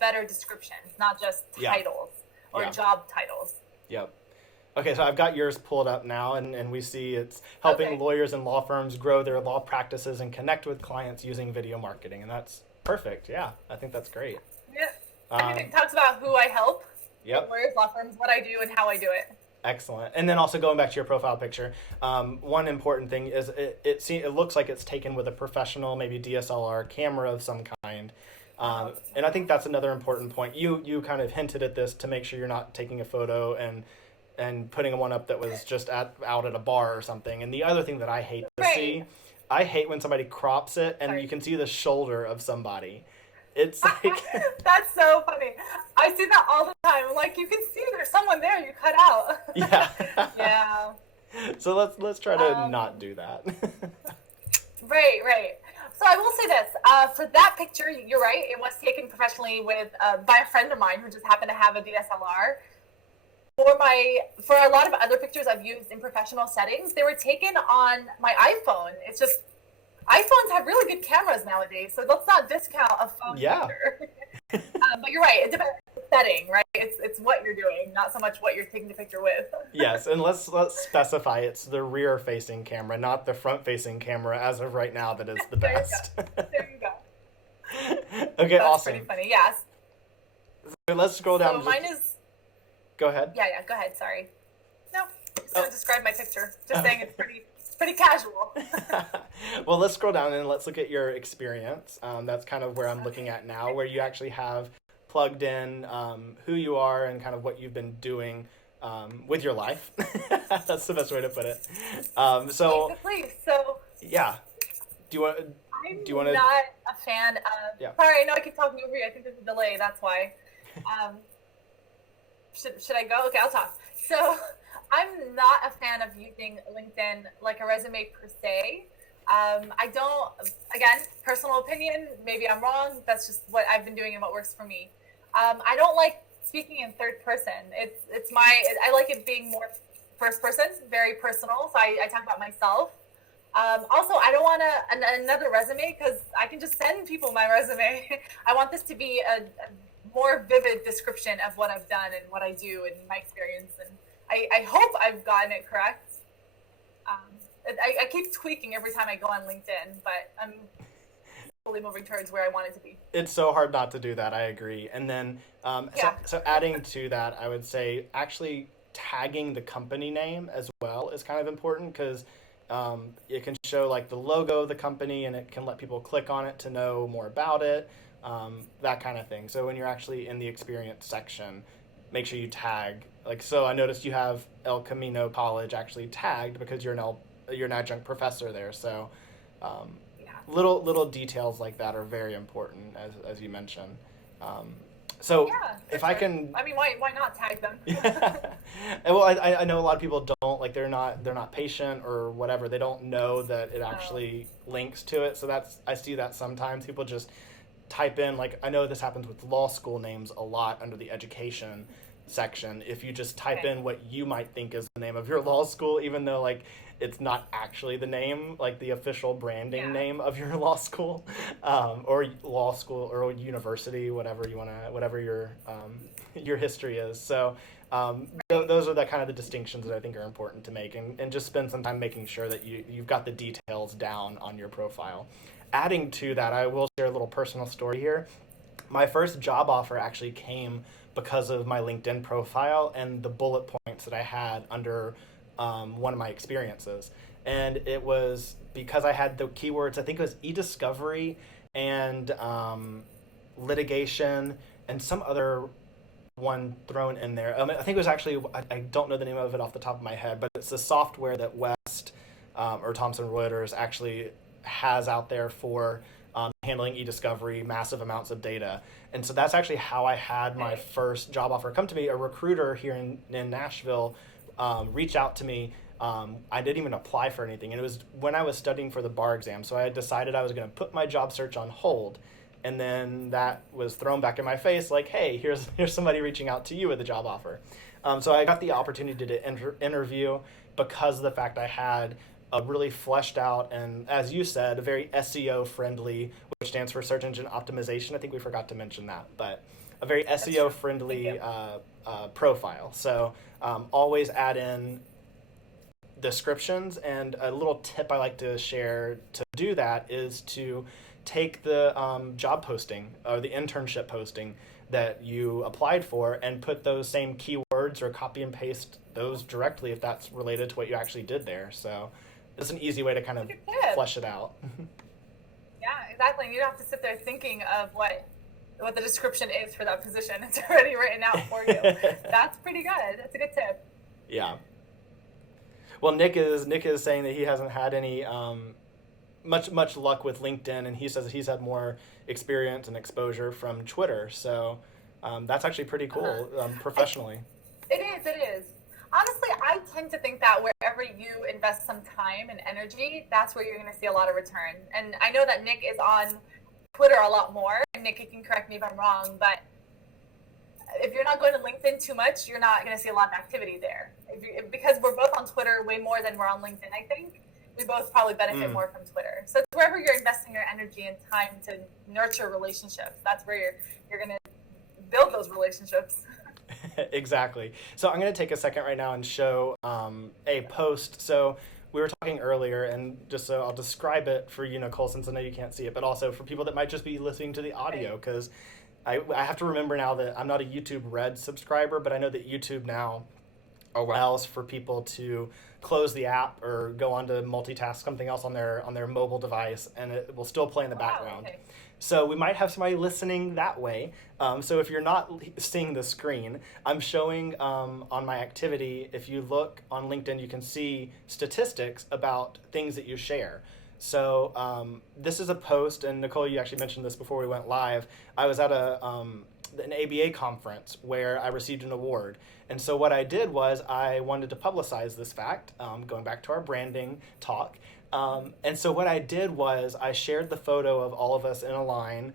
better descriptions, not just titles or job titles. Yep. Okay, so I've got yours pulled up now, and we see it's helping lawyers and law firms grow their law practices and connect with clients using video marketing, and that's perfect. Yeah, I think that's great. Yeah, I mean, it talks about who I help, Yep. lawyers, law firms, what I do, and how I do it. Excellent. And then also going back to your profile picture, one important thing is it looks like it's taken with a professional, maybe DSLR camera of some kind. And I think that's another important point. You kind of hinted at this to make sure you're not taking a photo and putting one up that was just out at a bar or something. And the other thing that I hate to see, I hate when somebody crops it and you can see the shoulder of somebody. It's like that's so funny. I see that all the time. I'm like, you can see there's someone there you cut out. Yeah. Yeah. So let's try to not do that. Right. So I will say this. For that picture, you're right. It was taken professionally by a friend of mine who just happened to have a DSLR. For a lot of other pictures I've used in professional settings, they were taken on my iPhone. It's just iPhones have really good cameras nowadays, so let's not discount a phone picture. But you're right. It depends on the setting, right? It's what you're doing, not so much what you're taking the picture with. Yes, and let's specify it's the rear-facing camera, not the front-facing camera. As of right now, that is the best. There you go. Okay, That's awesome. pretty funny. Yes. So let's scroll down. So mine is. Go ahead. Yeah. Go ahead. Sorry. No, just gonna describe my picture. Just saying it's pretty casual. Well, let's scroll down and let's look at your experience. That's kind of where I'm looking at now, where you actually have plugged in who you are and kind of what you've been doing with your life. That's the best way to put it. So basically, so yeah. Do you want to? Not a fan of. Yeah. Sorry, I know I keep talking over you. I think there's a delay. That's why. Should I go? Okay, I'll talk. So I'm not a fan of using LinkedIn like a resume per se. I don't, again, personal opinion, maybe I'm wrong. That's just what I've been doing and what works for me. I don't like speaking in third person. I like it being more first person, very personal. So I talk about myself. Also, I don't want another resume because I can just send people my resume. I want this to be a more vivid description of what I've done and what I do and my experience. And I hope I've gotten it correct. I keep tweaking every time I go on LinkedIn, but I'm fully moving towards where I want it to be. It's so hard not to do that. I agree. And then, so adding to that, I would say actually tagging the company name as well is kind of important because it can show like the logo of the company and it can let people click on it to know more about it, that kind of thing. So when you're actually in the experience section, make sure you tag. Like, so I noticed you have El Camino College actually tagged because you're an adjunct professor there. So little details like that are very important, as you mentioned. If I can, I mean, why not tag them? Well, I know a lot of people don't, like, they're not patient or whatever. They don't know that it actually links to it. So I see that sometimes people just type in, like, I know this happens with law school names a lot under the education section. If you just type in what you might think is the name of your law school, even though like it's not actually the name, like the official branding name of your law school, or law school or university, whatever your history is. So Those are the kind of the distinctions that I think are important to make, and just spend some time making sure that you've got the details down on your profile. Adding to that, I will share a little personal story here. My first job offer actually came because of my LinkedIn profile and the bullet points that I had under one of my experiences. And it was because I had the keywords, I think it was e-discovery and litigation and some other one thrown in there. I think it was actually, I don't know the name of it off the top of my head, but it's the software that West or Thomson Reuters actually has out there for handling e-discovery, massive amounts of data. And so that's actually how I had my first job offer come to me. A recruiter here in Nashville reached out to me. I didn't even apply for anything. And it was when I was studying for the bar exam. So I had decided I was going to put my job search on hold. And then that was thrown back in my face like, hey, here's somebody reaching out to you with a job offer. So I got the opportunity to interview because of the fact I had a really fleshed out and, as you said, a very SEO friendly, which stands for search engine optimization. I think we forgot to mention that, but a very SEO friendly profile. So always add in descriptions, and a little tip I like to share to do that is to take the job posting or the internship posting that you applied for and put those same keywords or copy and paste those directly if that's related to what you actually did there. So it's an easy way to kind of flesh it out. Yeah, exactly. And you don't have to sit there thinking of what the description is for that position. It's already written out for you. That's pretty good. That's a good tip. Yeah. Well, Nick is saying that he hasn't had any much luck with LinkedIn, and he says that he's had more experience and exposure from Twitter. So that's actually pretty cool professionally. It is. Honestly, I tend to think that wherever you invest some time and energy, that's where you're going to see a lot of return. And I know that Nick is on Twitter a lot more. And Nick, you can correct me if I'm wrong, but if you're not going to LinkedIn too much, you're not going to see a lot of activity there. Because we're both on Twitter way more than we're on LinkedIn, I think. We both probably benefit more from Twitter. So it's wherever you're investing your energy and time to nurture relationships, that's where you're going to build those relationships. Exactly. So I'm going to take a second right now and show a post. So we were talking earlier, and just so I'll describe it for you, Nicole, since I know you can't see it, but also for people that might just be listening to the audio, because I have to remember now that I'm not a YouTube Red subscriber, but I know that YouTube now allows for people to close the app or go on to multitask something else on their mobile device, and it will still play in the background. Okay. So we might have somebody listening that way. So if you're not seeing the screen, I'm showing on my activity, if you look on LinkedIn, you can see statistics about things that you share. So this is a post, and Nicole, you actually mentioned this before we went live. I was at an ABA conference where I received an award. And so what I did was I wanted to publicize this fact, going back to our branding talk. And so what I did was I shared the photo of all of us in a line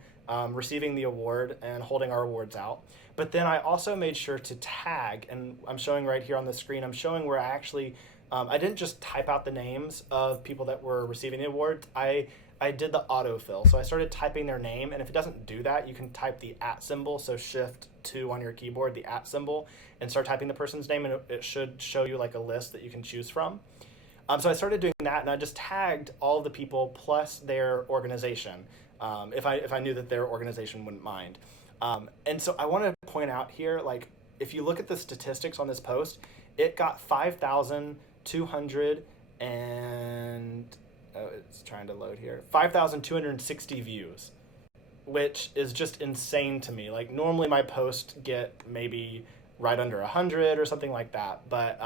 receiving the award and holding our awards out. But then I also made sure to tag, and I'm showing right here on the screen, I'm showing where I actually, I didn't just type out the names of people that were receiving the awards. I did the autofill. So I started typing their name, and if it doesn't do that, you can type the @ symbol, so Shift-2 on your keyboard, the @ symbol, and start typing the person's name, and it should show you like a list that you can choose from. So I started doing that, and I just tagged all of the people plus their organization, if I knew that their organization wouldn't mind. And so I want to point out here, like, if you look at the statistics on this post, it got 5,200 and it's trying to load here. 5,260 views, which is just insane to me. Like, normally my posts get maybe right under 100 or something like that, but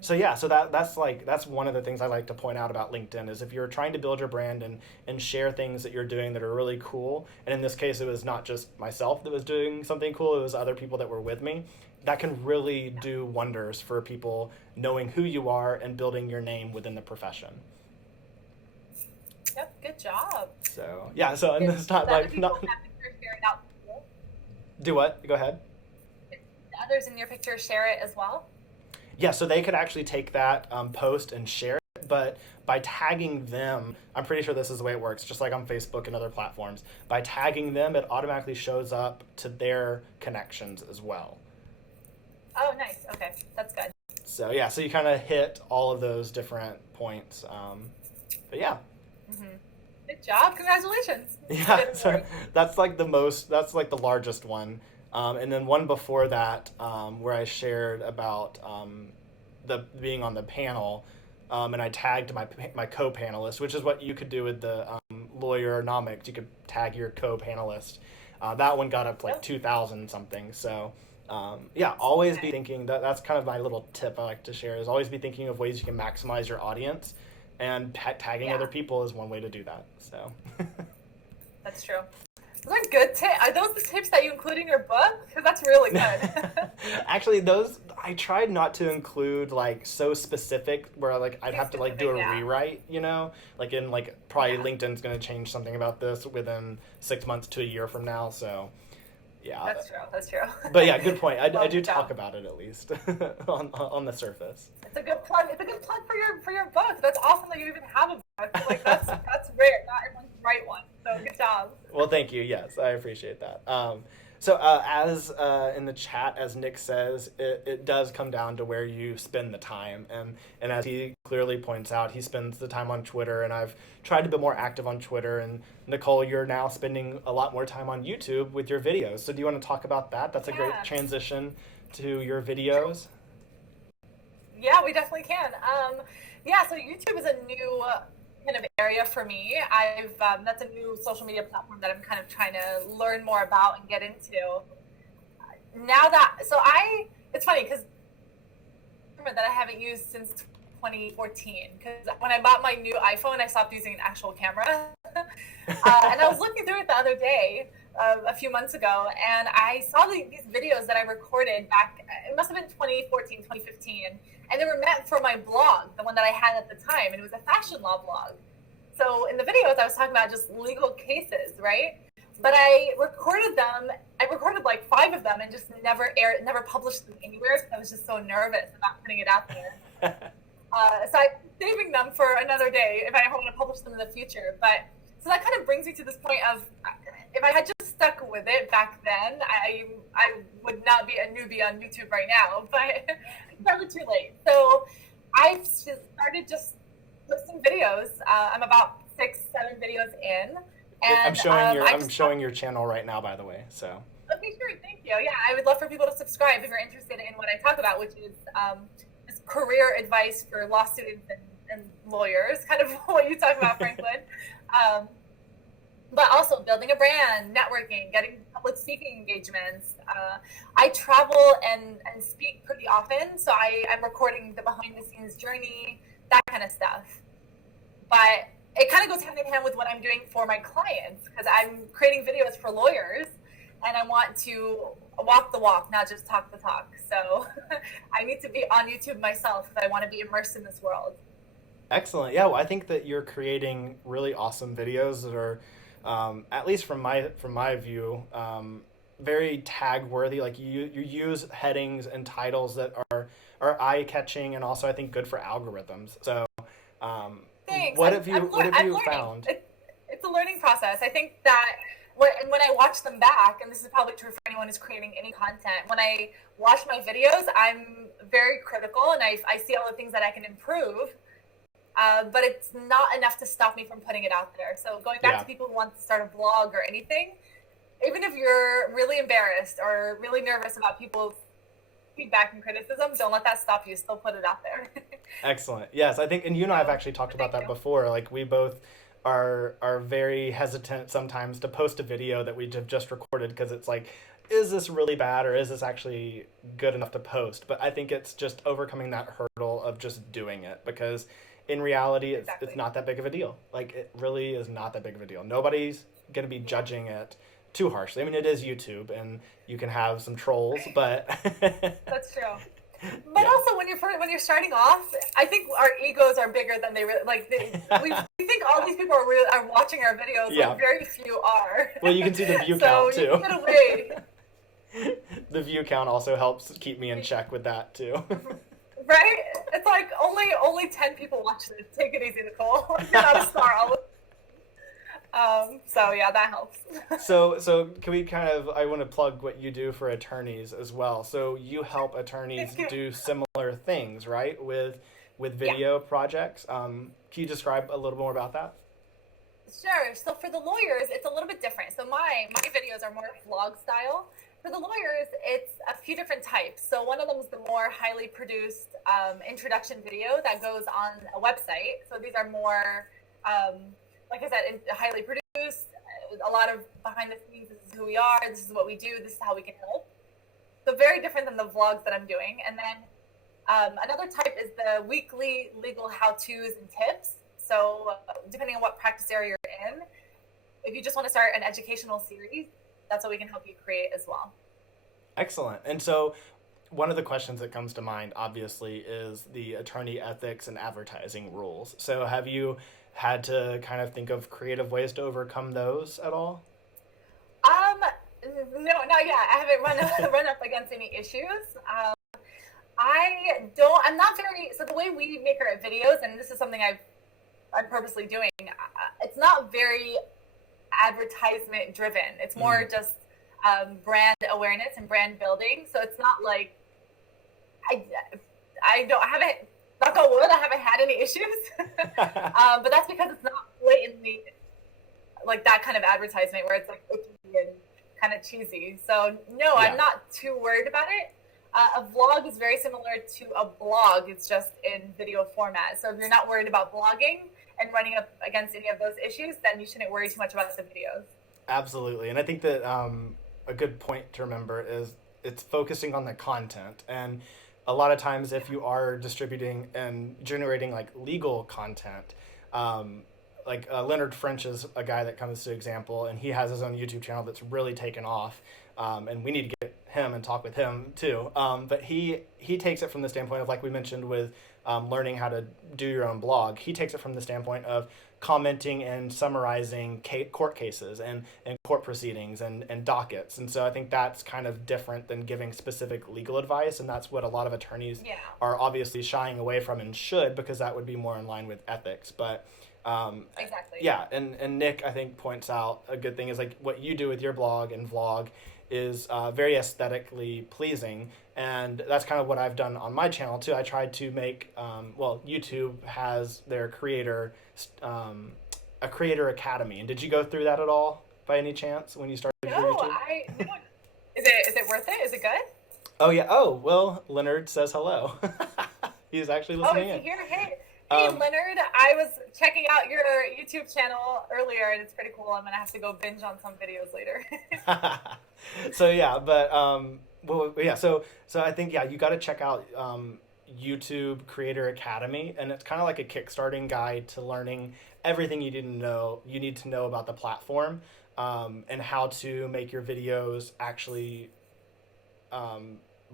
so yeah, so that's one of the things I like to point out about LinkedIn is if you're trying to build your brand and share things that you're doing that are really cool, and in this case it was not just myself that was doing something cool, it was other people that were with me, that can really do wonders for people knowing who you are and building your name within the profession. Yep, good job. So yeah, so and it's not like not do what? Go ahead. The others in your picture share it as well? Yeah, so they could actually take that post and share it, but by tagging them, I'm pretty sure this is the way it works, just like on Facebook and other platforms. By tagging them, it automatically shows up to their connections as well. Oh, nice. Okay, that's good. So yeah, so you kind of hit all of those different points. But yeah. Hmm. Good job. Congratulations. Yeah, Good so award. that's like the largest one. And then one before that, where I shared about the being on the panel, and I tagged my co-panelist, which is what you could do with the Lawyer-nomics. You could tag your co-panelist. That one got up to like Yep. 2,000 something. So yeah, always be Okay. thinking that's kind of my little tip I like to share is always be thinking of ways you can maximize your audience, and tagging Yeah, other people is one way to do that. So. that's true. Those are good tips. Are those the tips that you include in your book? Because that's really good. Actually, those I tried not to include like so specific where like I'd Too have to like do specific, a yeah. rewrite, like in like probably Yeah, LinkedIn's going to change something about this within 6 months to a year from now. So yeah, that's true. That's true. but yeah, good point. I Well, do good talk job. about it at least on the surface. It's a good plug. It's a good plug for your book. That's awesome that you even have a book. Like that's rare. Not everyone can write one. So good job. Well, thank you. Yes, I appreciate that. So, as in the chat, as Nick says, it does come down to where you spend the time. And as he clearly points out, he spends the time on Twitter, and I've tried to be more active on Twitter. And Nicole, you're now spending a lot more time on YouTube with your videos. So, do you want to talk about that? That's a great Yeah. transition to your Sure. videos. Yeah, we definitely can. Yeah, so YouTube is a new kind of area for me. I've That's a new social media platform that I'm kind of trying to learn more about and get into. Now that it's funny because that I haven't used since 2014. Because when I bought my new iPhone, I stopped using an actual camera. And I was looking through it the other day, a few months ago, and I saw these videos that I recorded back, it must have been 2014, 2015, and they were meant for my blog, the one that I had at the time, and it was a fashion law blog. So in the videos, I was talking about just legal cases, right? But I recorded like 5 of them and just never published them anywhere because I was just so nervous about putting it out there. So I'm saving them for another day if I ever want to publish them in the future. But so that kind of brings me to this point of if I had just stuck with it back then, I would not be a newbie on YouTube right now. But it's never too late. So I've started just posting videos. I'm about 6, 7 videos in, and I'm showing your channel right now, by the way. So. Okay, sure. Thank you. Yeah, I would love for people to subscribe if you're interested in what I talk about, which is just career advice for law students and lawyers, kind of what you talk about, Franklin. But also building a brand, networking, getting public speaking engagements. I travel and speak pretty often, so I'm recording the behind the scenes journey, that kind of stuff. But it kind of goes hand in hand with what I'm doing for my clients because I'm creating videos for lawyers and I want to walk the walk, not just talk the talk. So I need to be on YouTube myself if I want to be immersed in this world. Excellent. Yeah, well, I think that you're creating really awesome videos that are, at least from my view, very tag worthy. Like you use headings and titles that are eye catching and also I think good for algorithms. So, Thanks. what have you I'm learning. found? It's a learning process. I think that when I watch them back, and this is probably true for anyone who's creating any content, when I watch my videos, I'm very critical and I see all the things that I can improve. But it's not enough to stop me from putting it out there. So going back Yeah. to people who want to start a blog or anything, even if you're really embarrassed or really nervous about people's feedback and criticism, don't let that stop you. Still put it out there. Excellent. Yes, I think, and you and I have actually talked about Thank that you. before. Like we both are very hesitant sometimes to post a video that we have just recorded because it's like, is this really bad or is this actually good enough to post? But I think it's just overcoming that hurdle of just doing it because in reality, it's Exactly. not that big of a deal. Like it really is not that big of a deal. Nobody's gonna be judging it too harshly. I mean, it is YouTube, and you can have some trolls, but That's true. But yeah, also, when you're starting off, I think our egos are bigger than they really like. We think all these people are watching our videos. yeah. Like very few are. Well, you can see the view So count you too. can get away, The view count also helps keep me in check with that too. right? It's like only 10 people watch this. Take it easy, Nicole. You're not a star. So So yeah, that helps. So can we kind of, I want to plug what you do for attorneys as well. So you help attorneys Thank you. do similar things, right? With Yeah. video projects. Can you describe a little more about that? Sure. So for the lawyers, it's a little bit different. So my videos are more vlog style. For the lawyers, it's a few different types. So one of them is the more highly produced introduction video that goes on a website. So these are more, like I said, highly produced. A lot of behind the scenes. This is who we are. This is what we do. This is how we can help. So very different than the vlogs that I'm doing. And then another type is the weekly legal how-tos and tips. So depending on what practice area you're in, if you just want to start an educational series, that's what we can help you create as well. Excellent. And so one of the questions that comes to mind, obviously, is the attorney ethics and advertising rules. So have you had to kind of think of creative ways to overcome those at all? Um, no, not yet. I haven't run up against any issues. I'm not very, so the way we make our videos, and this is something I'm purposely doing, it's not very advertisement driven. It's more just brand awareness and brand building. So it's not like I haven't, knock on wood, I haven't had any issues. But that's because it's not blatantly like that kind of advertisement where it's like icky and kind of cheesy. So no, Yeah. I'm not too worried about it. A vlog is very similar to a blog. It's just in video format. So if you're not worried about blogging and running up against any of those issues, then you shouldn't worry too much about the videos. Absolutely. And I think that a good point to remember is it's focusing on the content. And a lot of times, if you are distributing and generating like legal content, Leonard French is a guy that comes to example, and he has his own YouTube channel that's really taken off. And we need to get him and talk with him too. But he takes it from the standpoint of, like we mentioned with learning how to do your own blog, he takes it from the standpoint of commenting and summarizing court cases and court proceedings and dockets. And so I think that's kind of different than giving specific legal advice. And that's what a lot of attorneys are obviously shying away from and should, because that would be more in line with ethics. But Exactly. yeah, and Nick, I think, points out a good thing is like what you do with your blog and vlog is very aesthetically pleasing, and that's kind of what I've done on my channel too. I tried to make YouTube has their a creator academy, and did you go through that at all by any chance when you started your YouTube? No. Is it worth it? Is it good? Oh yeah. Oh well, Leonard says hello. He's actually listening is in. he here? Hey, Leonard, I was checking out your YouTube channel earlier, and it's pretty cool. I'm gonna have to go binge on some videos later. So yeah, but so I think you got to check out YouTube Creator Academy, and it's kind of like a kickstarting guide to learning everything you need to know about the platform, and how to make your videos actually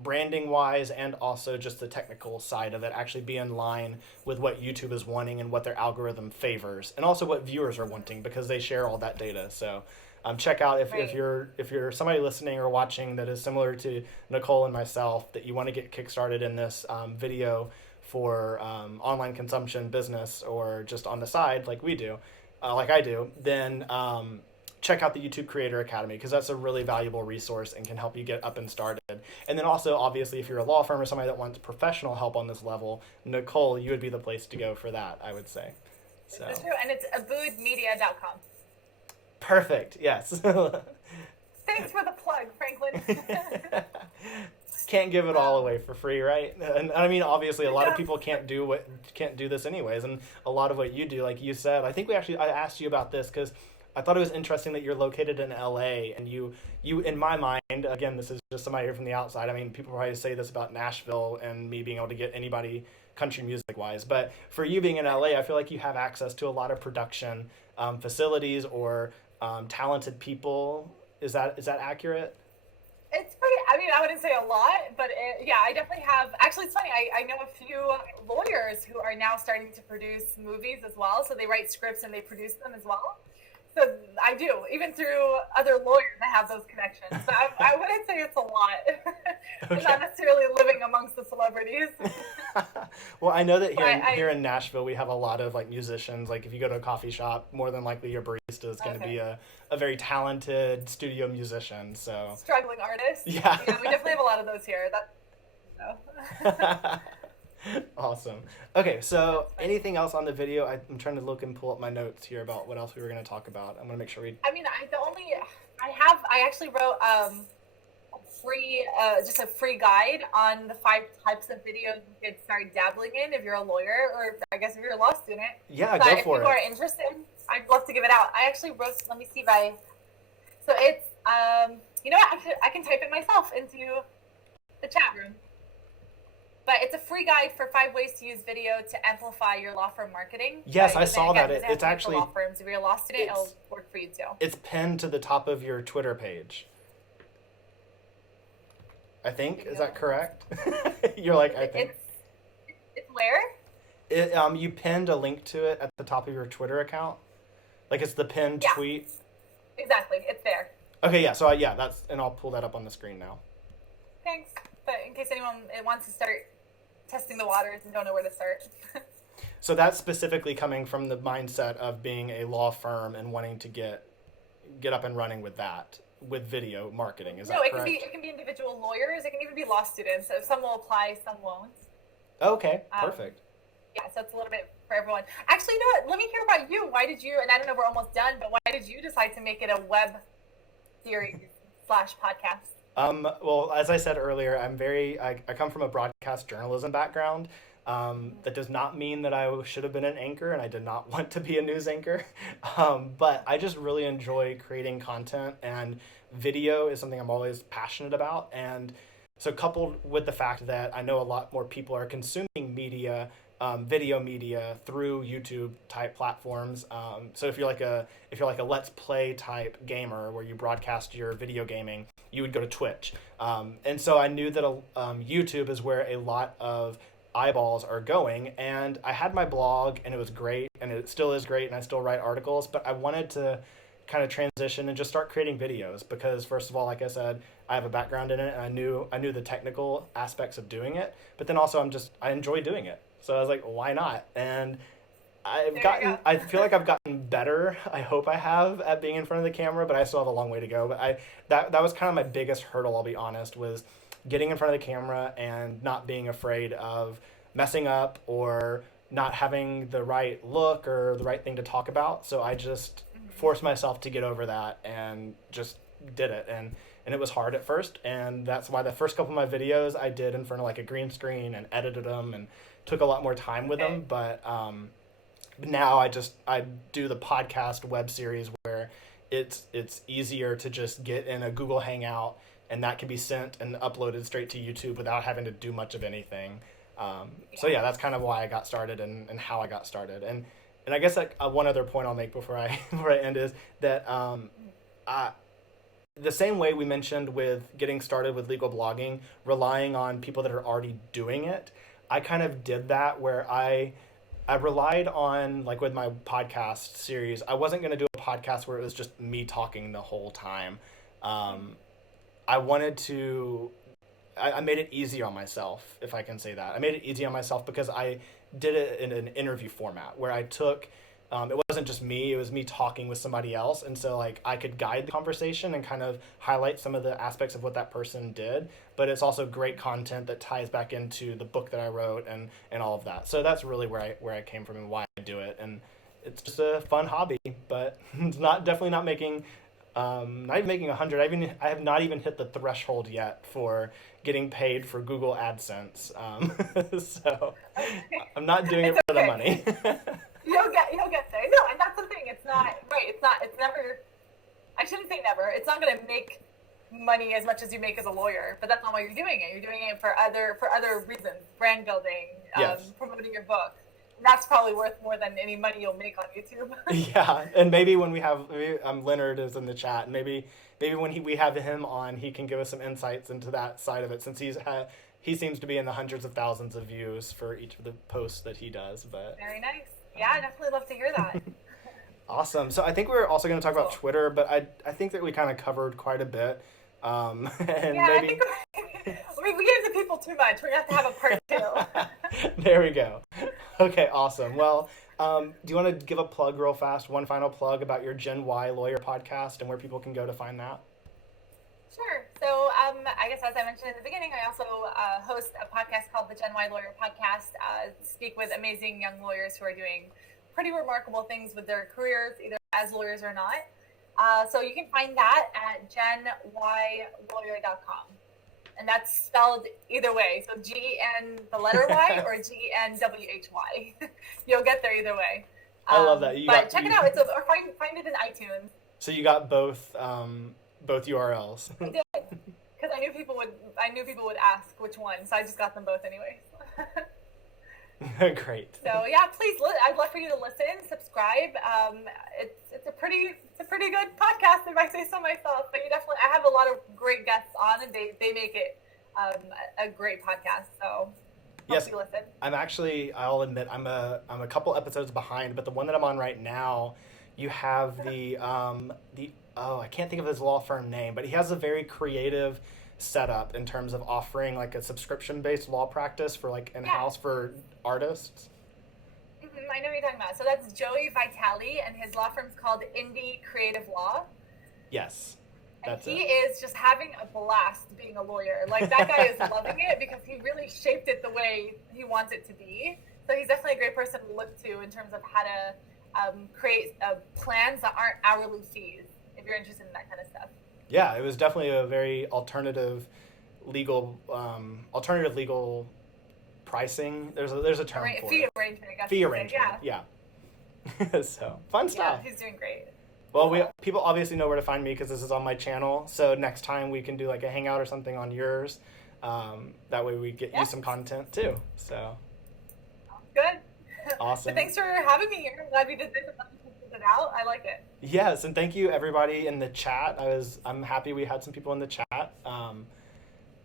branding wise, and also just the technical side of it actually be in line with what YouTube is wanting and what their algorithm favors, and also what viewers are wanting, because they share all that data. So check out if you're somebody listening or watching that is similar to Nicole and myself, that you want to get kickstarted in this video for online consumption business, or just on the side like we do, like I do, then check out the YouTube Creator Academy, because that's a really valuable resource and can help you get up and started. And then also, obviously, if you're a law firm or somebody that wants professional help on this level, Nicole, you would be the place to go for that, I would say. So. That's true, and it's aboudmedia.com. Perfect, yes. Thanks for the plug, Franklin. Can't give it all away for free, right? And I mean, obviously, a lot of people can't do this anyways, and a lot of what you do, like you said, I think I asked you about this because I thought it was interesting that you're located in LA, and you in my mind, again, this is just somebody here from the outside. I mean, people probably say this about Nashville and me being able to get anybody country music wise, but for you being in LA, I feel like you have access to a lot of production facilities or talented people. Is that accurate? It's pretty, I mean, I wouldn't say a lot, but I definitely have. Actually, it's funny, I know a few lawyers who are now starting to produce movies as well. So they write scripts and they produce them as well. So I do, even through other lawyers, I have those connections. So I wouldn't say it's a lot. I'm Okay. not necessarily living amongst the celebrities. Well, I know that But here in Nashville we have a lot of like musicians. Like if you go to a coffee shop, more than likely your barista is going to be okay. a very talented studio musician. So Struggling artists. yeah. Yeah, we definitely have a lot of those here. So. Awesome. Okay, so That's funny. anything else on the video? I'm trying to look and pull up my notes here about what else we were going to talk about. I'm going to make sure we. I mean, I actually wrote free, just a free guide on the 5 types of videos you could start dabbling in if you're a lawyer, or I guess if you're a law student. Yeah, So go if for people it. are interested, I'd love to give it out. I actually wrote. Let me see if I. So it's you know what? I can type it myself into the chat room. But it's a free guide for 5 ways to use video to amplify your law firm marketing. Yes, It I doesn't- saw again, that. it doesn't have It's to be for actually law firms. If you're a law student, it'll it's work for you too. it's pinned to the top of your Twitter page. I think is that correct? You're like I think. It's where? You pinned a link to it at the top of your Twitter account. Like it's the pinned Yeah, tweet. exactly. It's there. Okay, yeah. So yeah, that's and I'll pull that up on the screen now. Thanks. But in case anyone wants to start testing the waters and don't know where to start. So that's specifically coming from the mindset of being a law firm and wanting to get up and running with that, with video marketing. Is No, that it correct? can be individual lawyers. It can even be law students. So some will apply, some won't. Okay, Um, perfect. Yeah, so it's a little bit for everyone. Actually, you know what? Let me hear about you. Why did you? And I don't know, we're almost done. But why did you decide to make it a web series / podcast? Well, as I said earlier, I come from a broadcast journalism background. That does not mean that I should have been an anchor, and I did not want to be a news anchor. But I just really enjoy creating content, and video is something I'm always passionate about. And so, coupled with the fact that I know a lot more people are consuming media, video media through YouTube type platforms. So if you're like a Let's Play type gamer where you broadcast your video gaming, you would go to Twitch. And so I knew that YouTube is where a lot of eyeballs are going, and I had my blog and it was great and it still is great and I still write articles, but I wanted to kind of transition and just start creating videos because first of all, like I said, I have a background in it and I knew the technical aspects of doing it, but then also I enjoy doing it. So I was like, why not? And I feel like I've gotten better. I hope I have at being in front of the camera, but I still have a long way to go. But that was kind of my biggest hurdle, I'll be honest, was getting in front of the camera and not being afraid of messing up or not having the right look or the right thing to talk about. So I just forced myself to get over that and just did it. And it was hard at first. And that's why the first couple of my videos I did in front of like a green screen and edited them and took a lot more time with them. But now I do the podcast web series where it's easier to just get in a Google Hangout and that can be sent and uploaded straight to YouTube without having to do much of anything. So yeah, that's kind of why I got started and how I got started. And I guess like one other point I'll make before I before I end is that the same way we mentioned with getting started with legal blogging, relying on people that are already doing it, I kind of did that where I relied on, like with my podcast series, I wasn't going to do a podcast where it was just me talking the whole time. I wanted to, I made it easy on myself, if I can say that. I made it easy on myself because I did it in an interview format where I took, it wasn't just me, it was me talking with somebody else. And so like I could guide the conversation and kind of highlight some of the aspects of what that person did. But it's also great content that ties back into the book that I wrote and all of that. So that's really where I came from and why I do it. And it's just a fun hobby, but it's definitely not making not even making 100. I have not even hit the threshold yet for getting paid for Google AdSense. So I'm not doing it for the money. You'll get there. No, and that's the thing. It's not right. It's never. I shouldn't say never. It's not going to make money as much as you make as a lawyer, but that's not why you're doing it. You're doing it for other reasons, brand building, Yes. promoting your book. And that's probably worth more than any money you'll make on YouTube. Yeah, and maybe when Leonard is in the chat, and maybe when we have him on, he can give us some insights into that side of it, since he seems to be in the hundreds of thousands of views for each of the posts that he does. But Very nice. Yeah, I definitely love to hear that. Awesome. So I think we're also going to talk about Cool. Twitter, but I think that we kind of covered quite a bit. And Yeah, I maybe think we gave the people too much. We're gonna have to have a part two. there we go. Okay, awesome. Well, do you want to give a plug real fast, one final plug about your GenWhy Lawyer podcast and where people can go to find that? Sure. So, I guess as I mentioned in the beginning, I also host a podcast called the GenWhy Lawyer podcast. Speak with amazing young lawyers who are doing pretty remarkable things with their careers, either as lawyers or not. So you can find that at GenWhyLawyer.com. And that's spelled either way. So GEN, the letter Y, or GENWHY. You'll get there either way. I love that. Check it out. Or find it in iTunes. So you got both URLs. I did, because I knew people would ask which one, so I just got them both anyway. Great. So yeah, please, I'd love for you to listen, subscribe. It's a pretty good podcast, if I say so myself. But I have a lot of great guests on, and they make it a great podcast. So yes, you listen. I'll admit I'm a couple episodes behind, but the one that I'm on right now, you have the I can't think of his law firm name, but he has a very creative setup in terms of offering like a subscription-based law practice for like in-house for artists. I know what you're talking about. So that's Joey Vitale, and his law firm's called Indie Creative Law. Yes. And he is just having a blast being a lawyer. Like, that guy is loving it because he really shaped it the way he wants it to be. So he's definitely a great person to look to in terms of how to create plans that aren't hourly fees, if you're interested in that kind of stuff. Yeah, it was definitely a very alternative legal pricing. There's a term for fee it. Arrangement, I guess. Fee arrangement, yeah. So, fun stuff. Yeah, he's doing great. Well, people obviously know where to find me because this is on my channel. So next time we can do like a hangout or something on yours. That way we get you some content too. So. Good. Awesome. But thanks for having me here. I'm glad we did this it out. I like it. Yes, and thank you everybody in the chat. I'm happy we had some people in the chat.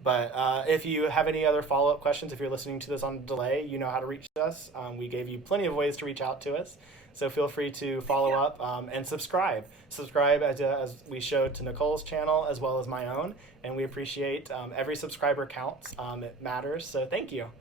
But if you have any other follow-up questions, if you're listening to this on delay, you know how to reach us. We gave you plenty of ways to reach out to us. So feel free to follow up and subscribe. Subscribe as we showed to Nicole's channel as well as my own. And we appreciate every subscriber counts. It matters. So thank you.